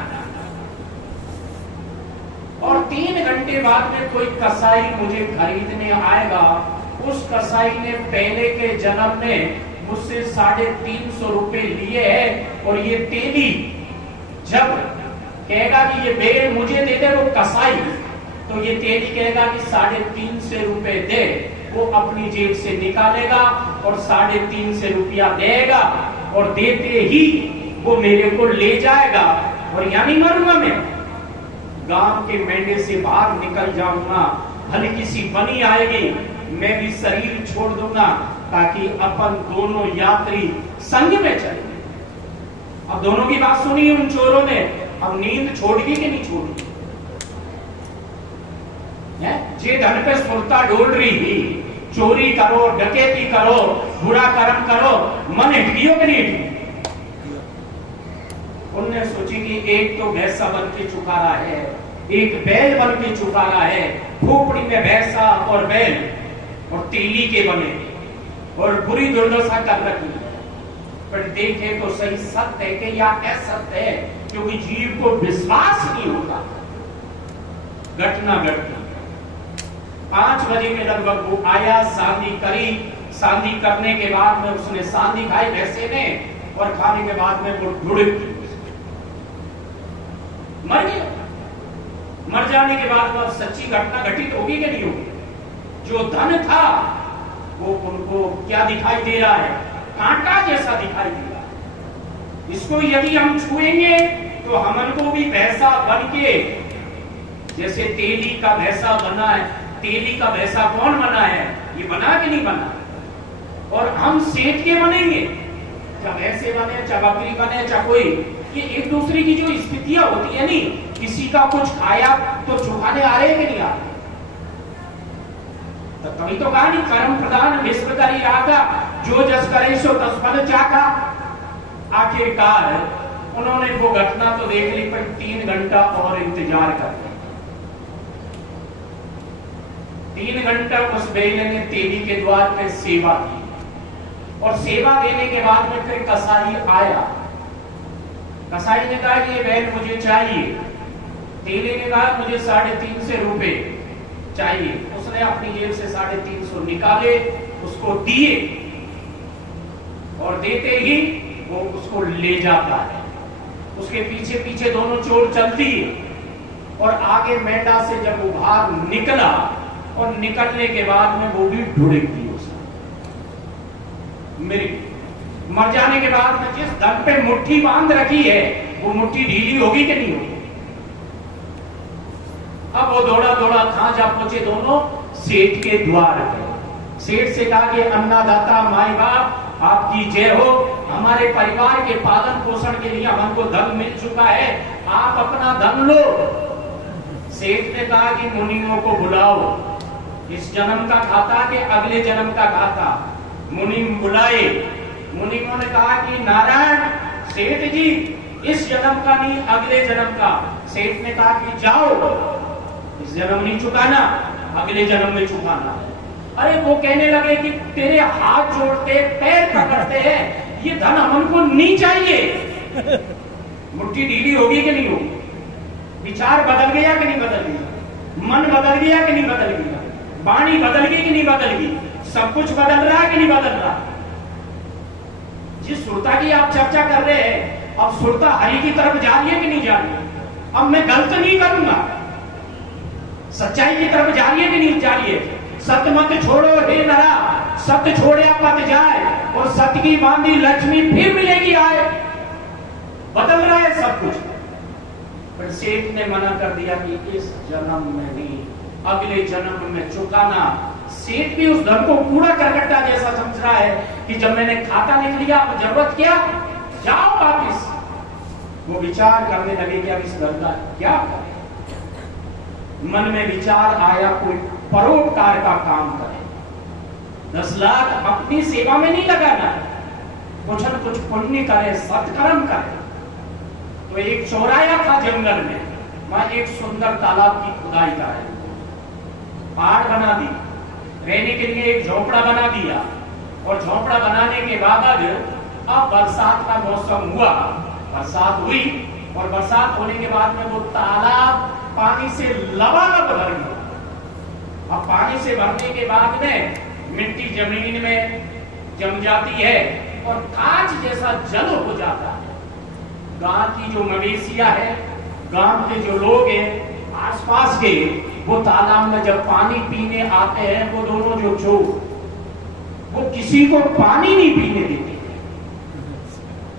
और 3 घंटे बाद में कोई कसाई मुझे खरीदने आएगा। उस कसाई ने पहले के जन्म में मुझसे 350 रुपए लिए हैं, और ये तेली जब कहेगा कि ये बैल मुझे दे दे, वो कसाई, तो ये तेली कहेगा कि 350 रुपए दे, वो अपनी जेब से निकालेगा और 350 रुपया देगा, और देते ही वो मेरे को ले जाएगा, और यानी मरूंगा मैं, गांव के मेंढे से बाहर निकल जाऊंगा। हल्की सी बनी आएगी, मैं भी शरीर छोड़ दूंगा, ताकि अपन दोनों यात्री संग में चले। अब दोनों की बात सुनी उन चोरों ने। अब नींद छोड़गी कि नहीं छोड़गी? जे धन पे सुरता डोल रही ही, चोरी करो, डकैती करो, बुरा कर्म करो, मन हिटियो कि नहीं हिटियो? उनने सोची कि एक तो भैंसा बन के चुका रहा है, एक बैल बन के चुका रहा है, खोपड़ी में भैंसा और बैल और तेली के बने, और बुरी दुर्दशा कर रखी। पर देखे तो सही सत्य है कि या असत्य है, क्योंकि जीव को विश्वास नहीं होता। घटना घटना 5 बजे के लगभग वो आया, सांदी करी। सांदी करने के बाद में उसने सांदी खाई भैंसे ने, और खाने के बाद में वो ढुड़क मर गया। मर जाने के बाद में सच्ची घटना घटित होगी कि नहीं होगी? जो धन था वो उनको क्या दिखाई दे रहा है? कांटा जैसा दिखाई दे रहा है। इसको यदि हम छुएंगे तो हमको भी भैंसा बन के, जैसे तेली का भैंसा बना है, तेली का भैंसा कौन बना है? ये बना कि नहीं बना? और हम सेठ के बनेंगे, चाहे भैंसे बने, चाहे बकरी बने, चाहे कोई, ये एक दूसरे की जो स्थितियां होती है, नहीं किसी का कुछ खाया तो चुकाने आ रहे कि नहीं आ रहे? तो तभी तो कहा नहीं, कर्म प्रधान विश्व करी रागा, जो जस करे सो तस फल चाका। आखिरकार उन्होंने वो घटना तो देख ली, पर 3 घंटा और इंतजार करते। 3 घंटा उस बेले ने तेली के द्वार पे सेवा की, और सेवा देने के बाद में फिर कसाई आया। कसाई ने कहा कि ये बैल मुझे चाहिए। तेली ने कहा मुझे 350 रुपए चाहिए। उसने अपनी जेब से 350 निकाले, उसको दिए, और देते ही वो उसको ले जाता है। उसके पीछे पीछे दोनों चोर चलती है, और आगे मेंढा से जब वो बाहर निकला, और निकलने के बाद में वो भी ढुड़क दी उसने, मर जाने के बाद में जिस धन पे मुट्ठी बांध रखी है, वो मुट्ठी ढीली होगी कि नहीं होगी? अब वो दौड़ा दौड़ा कहां जा पहुंचे? दोनों सेठ के द्वार पे। सेठ से कहा कि अन्नदाता माई बाप आपकी जय हो, हमारे परिवार के पालन पोषण के लिए हमको धन मिल चुका है, आप अपना धन लो। सेठ ने कहा कि मुनियों को बुलाओ, इस जन्म का खाता के अगले जन्म का खाता। मुनि बुलाए। मुनियों ने कहा कि नारायण सेठ जी, इस जन्म का नहीं अगले जन्म का। सेठ ने कहा कि जाओ, इस जन्म नहीं चुकाना, अगले जन्म में चुकाना। अरे वो कहने लगे कि तेरे हाथ जोड़ते, पैर पकड़ते हैं, ये धन हमको नहीं चाहिए। मुट्ठी ढीली होगी कि नहीं होगी? विचार बदल गया कि नहीं बदल गया? मन बदल गया कि नहीं बदल गया? वाणी बदल गई कि नहीं बदल गई? सब कुछ बदल रहा है कि नहीं बदल रहा? जिस सुरता की आप चर्चा कर रहे हैं, अब सुरता हरि की तरफ जा रही है कि नहीं जा रही है? अब मैं गलत नहीं करूंगा, सच्चाई की तरफ जा रही है कि नहीं जा रही है? सत्य मत छोड़ो हे नरा, सत्य छोड़े पत जाए, और सत्य की बांधी लक्ष्मी फिर मिलेगी आए। बदल रहा है सब कुछ। पर सेठ ने मना कर दिया कि इस जन्म में नहीं, अगले जन्म में चुकाना। सेठ भी उस धन को कूड़ा करकट्टा जैसा समझ रहा है कि जब मैंने खाता लिख लिया, अब जरूरत क्या, जाओ वापिस। वो विचार करने लगे कि अब इस धन का क्या करें। मन में विचार आया कोई परोपकार का काम करे। 10 लाख अपनी सेवा में नहीं लगाना, कुछ न कुछ पुण्य करे, सत्कर्म करे। तो एक चौराया था जंगल में, वहां एक सुंदर तालाब की खुदाई का है, पहाड़ बना दी, रहने के लिए एक झोपड़ा बना दिया। और झोपड़ा बनाने के बाद अब बरसात का मौसम हुआ, बरसात हुई, और बरसात होने के बाद में वो तालाब पानी से लबालब भर गया। अब पानी से भरने के बाद में मिट्टी जमीन में जम जाती है और कांच जैसा जल हो जाता है। गांव की जो मवेशियां है, गांव के जो लोग हैं आसपास के, वो तालाब में जब पानी पीने आते हैं, वो दोनों जो चोर, वो किसी को पानी नहीं पीने देते।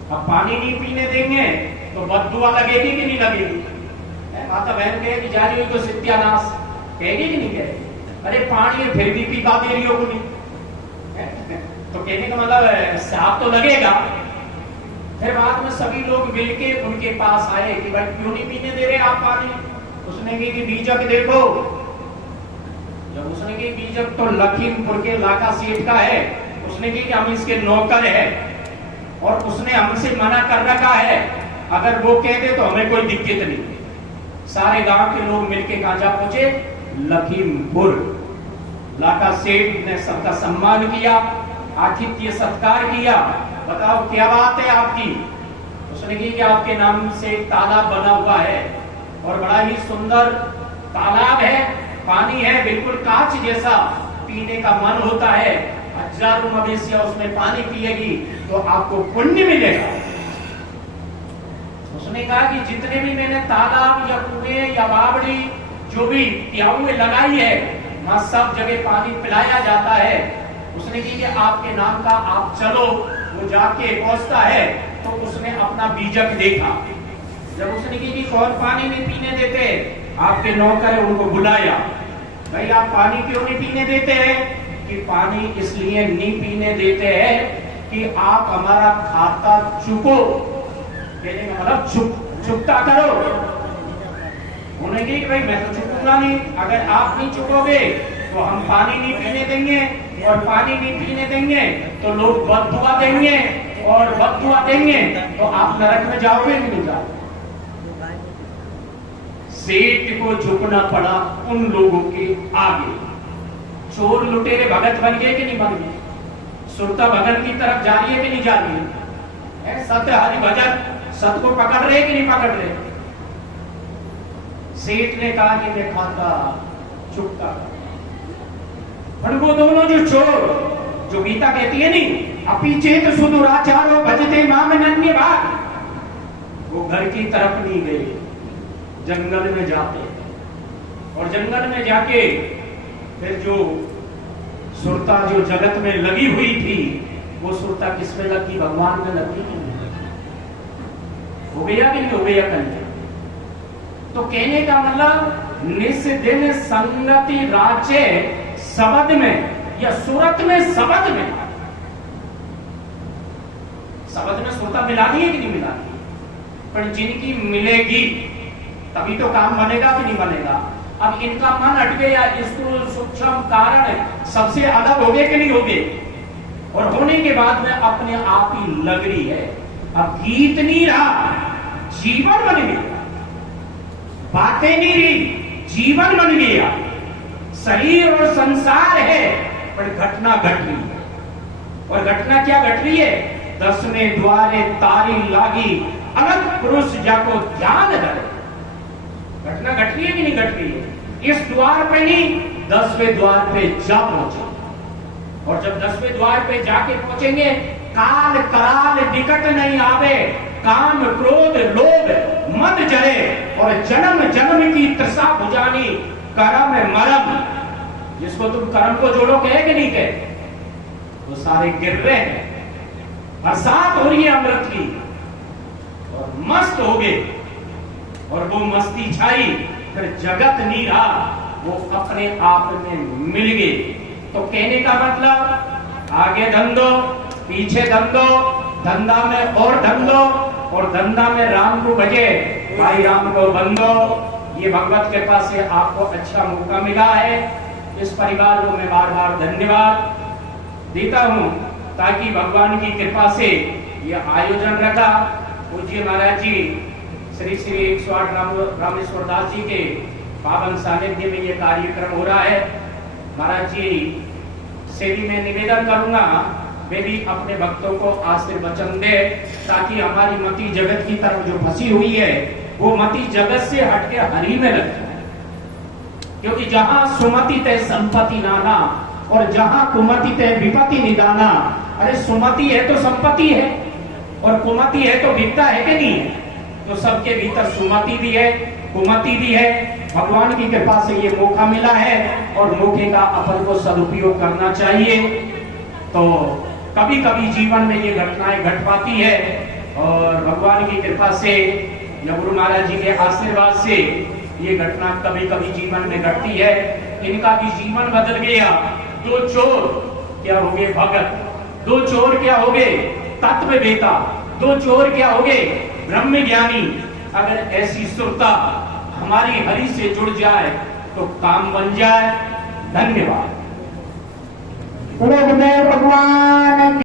अब पानी नहीं पीने देंगे तो बद्दुआ लगेगी कि नहीं लगेगी? माता बहन कहेगी जा रही हो तो सत्यानाश, कहेगी कि नहीं कहेगी? अरे पानी है फिर भी पीका दे रही हो नहीं, तो कहने का मतलब साफ तो लगेगा। फिर बाद में सभी लोग मिलके उनके पास आए कि भाई क्यों नहीं पीने दे रहे आप पानी? उसने कही कि बीजक देखो। जब उसने कही बीजक तो लखीमपुर के लाका सेठ का है, उसने कही कि हम इसके नौकर है, और उसने हमसे मना कर रखा है, अगर वो कह दे तो हमें कोई दिक्कत नहीं। सारे गांव के लोग मिलके कहां जा पहुंचे? लखीमपुर। लाका सेठ ने सबका सम्मान किया, आतिथ्य सत्कार किया। बताओ क्या बात है आपकी? उसने कही कि आपके नाम से तालाब बना हुआ है, और बड़ा ही सुंदर तालाब है, पानी है बिल्कुल कांच जैसा, पीने का मन होता है, हजारों मवेशियां उसमें पानी पिएगी तो आपको पुण्य मिलेगा। उसने कहा कि जितने भी मैंने तालाब या कुएं या बावड़ी जो भी प्याऊ में लगाई है, वहां सब जगह पानी पिलाया जाता है, उसने की कि आपके नाम का आप चलो। वो जाके पहुंचता है तो उसने अपना बीजक देखा। जब उसने की कि कौन पानी नहीं पीने देते, आपके नौकर है उनको बुलाया, भाई आप पानी क्यों नहीं पीने देते हैं? कि पानी इसलिए नहीं पीने देते हैं कि आप हमारा खाता चुको, कहने का मतलब चुकता करो। उन्होंने कहा कि भाई मैं तो चुकूंगा नहीं, अगर आप नहीं चुकोगे तो हम पानी नहीं पीने देंगे, और पानी नहीं पीने देंगे तो लोग बददुआ देंगे, और बददुआ देंगे तो आप नरक में जाओगे कि नहीं जाओगे। सेठ को झुकना पड़ा उन लोगों के आगे। चोर लुटेरे भगत बन गए कि नहीं बन गए? सुरता भगत की तरफ जा रही है कि नहीं जा रही है? सत्य हरि भजन सत को पकड़ रहे कि नहीं पकड़ रहे? सेठ ने कहा कि मैं खाता चुकता। पर वो दोनों जो चोर, जो गीता कहती है नहीं, अपी चेत सुदुराचारो भजते माम नन्य भाग, वो घर की तरफ नहीं गए, जंगल में जाते। और जंगल में जाके फिर जो सुरता जो जगत में लगी हुई थी, वो सुरता किसमें लगी? भगवान में लगी कि नहीं? हो गया कि नहीं हो गया कन्या? तो कहने का मतलब निस दिन संगति राज्य शब्द में या सूरत में शब्द में, शब्द में सुरता मिलानी है कि नहीं मिलानी? पर जिनकी मिलेगी तभी तो काम बनेगा कि नहीं बनेगा। अब इनका मन हट गया, स्थूल सूक्ष्म कारण सबसे अलग हो गए कि नहीं हो गए? और होने के बाद में अपने आप ही लग रही है। अब गीत नहीं रहा, जीवन बन गया। बातें नहीं रही, जीवन बन गया। शरीर और संसार है पर घटना घट रही है। और घटना क्या घट रही है? 10वें द्वारे तारी लागी, अलग पुरुष जाको ध्यान धरे। घटना घट रही है कि नहीं घट रही है? इस द्वार पे नहीं, 10वें द्वार पे जा पहुंचे। और जब 10वें द्वार पे जाके पहुंचेंगे, काल कराल निकट नहीं आवे, काम क्रोध लोभ मत जरे, और जन्म जन्म की तृषा बुझानी कर्म मरम। जिसको तुम कर्म को जोड़ो, कहे कि नहीं कहे? वो सारे गिर रहे हैं। बरसात हो रही है अमृत की, और मस्त हो गए। और वो मस्ती छाई, फिर जगत नहीं रहा, वो अपने आप में मिल गए। तो कहने का मतलब आगे धन दो, पीछे धन दो, धंधा में और धन दो, और धंधा में राम को भजे, भाई राम को बंदो। ये भगवत कृपा से आपको अच्छा मौका मिला है। इस परिवार को मैं बार बार धन्यवाद देता हूं, ताकि भगवान की कृपा से ये आयोजन रखा। पूज्य महाराज जी श्री श्री 108 रामेश्वर दास जी के पावन सानिध्य में ये कार्यक्रम हो रहा है। महाराज जी से भी मैं निवेदन करूंगा, वे भी अपने भक्तों को आशीर्वचन दे, ताकि हमारी मति जगत की तरफ जो फंसी हुई है, वो मति जगत से हटके हरि में लग जाए। क्योंकि जहां सुमति तय संपत्ति नाना, और जहां कुमति तय विपत्ति निदाना। अरे सुमति है तो संपत्ति है, और कुमति है तो विपदा है कि नहीं है? तो सबके भीतर सुमति भी है, कुमति भी है। भगवान की कृपा से ये मौका मिला है, और मौके का अपन को सदुपयोग करना चाहिए। तो कभी कभी जीवन में ये घटनाएं घट पाती है, और भगवान की कृपा से या गुरु महाराज जी के आशीर्वाद से ये घटना कभी कभी जीवन में घटती है। इनका भी जीवन बदल गया। 2 चोर क्या हो गए? भगत। 2 चोर क्या हो गए? तत्व वेता। 2 चोर क्या हो गए? ब्रह्म ज्ञानी। अगर ऐसी सुरता हमारी हरि से जुड़ जाए तो काम बन जाए। धन्यवाद। गुरुदेव भगवान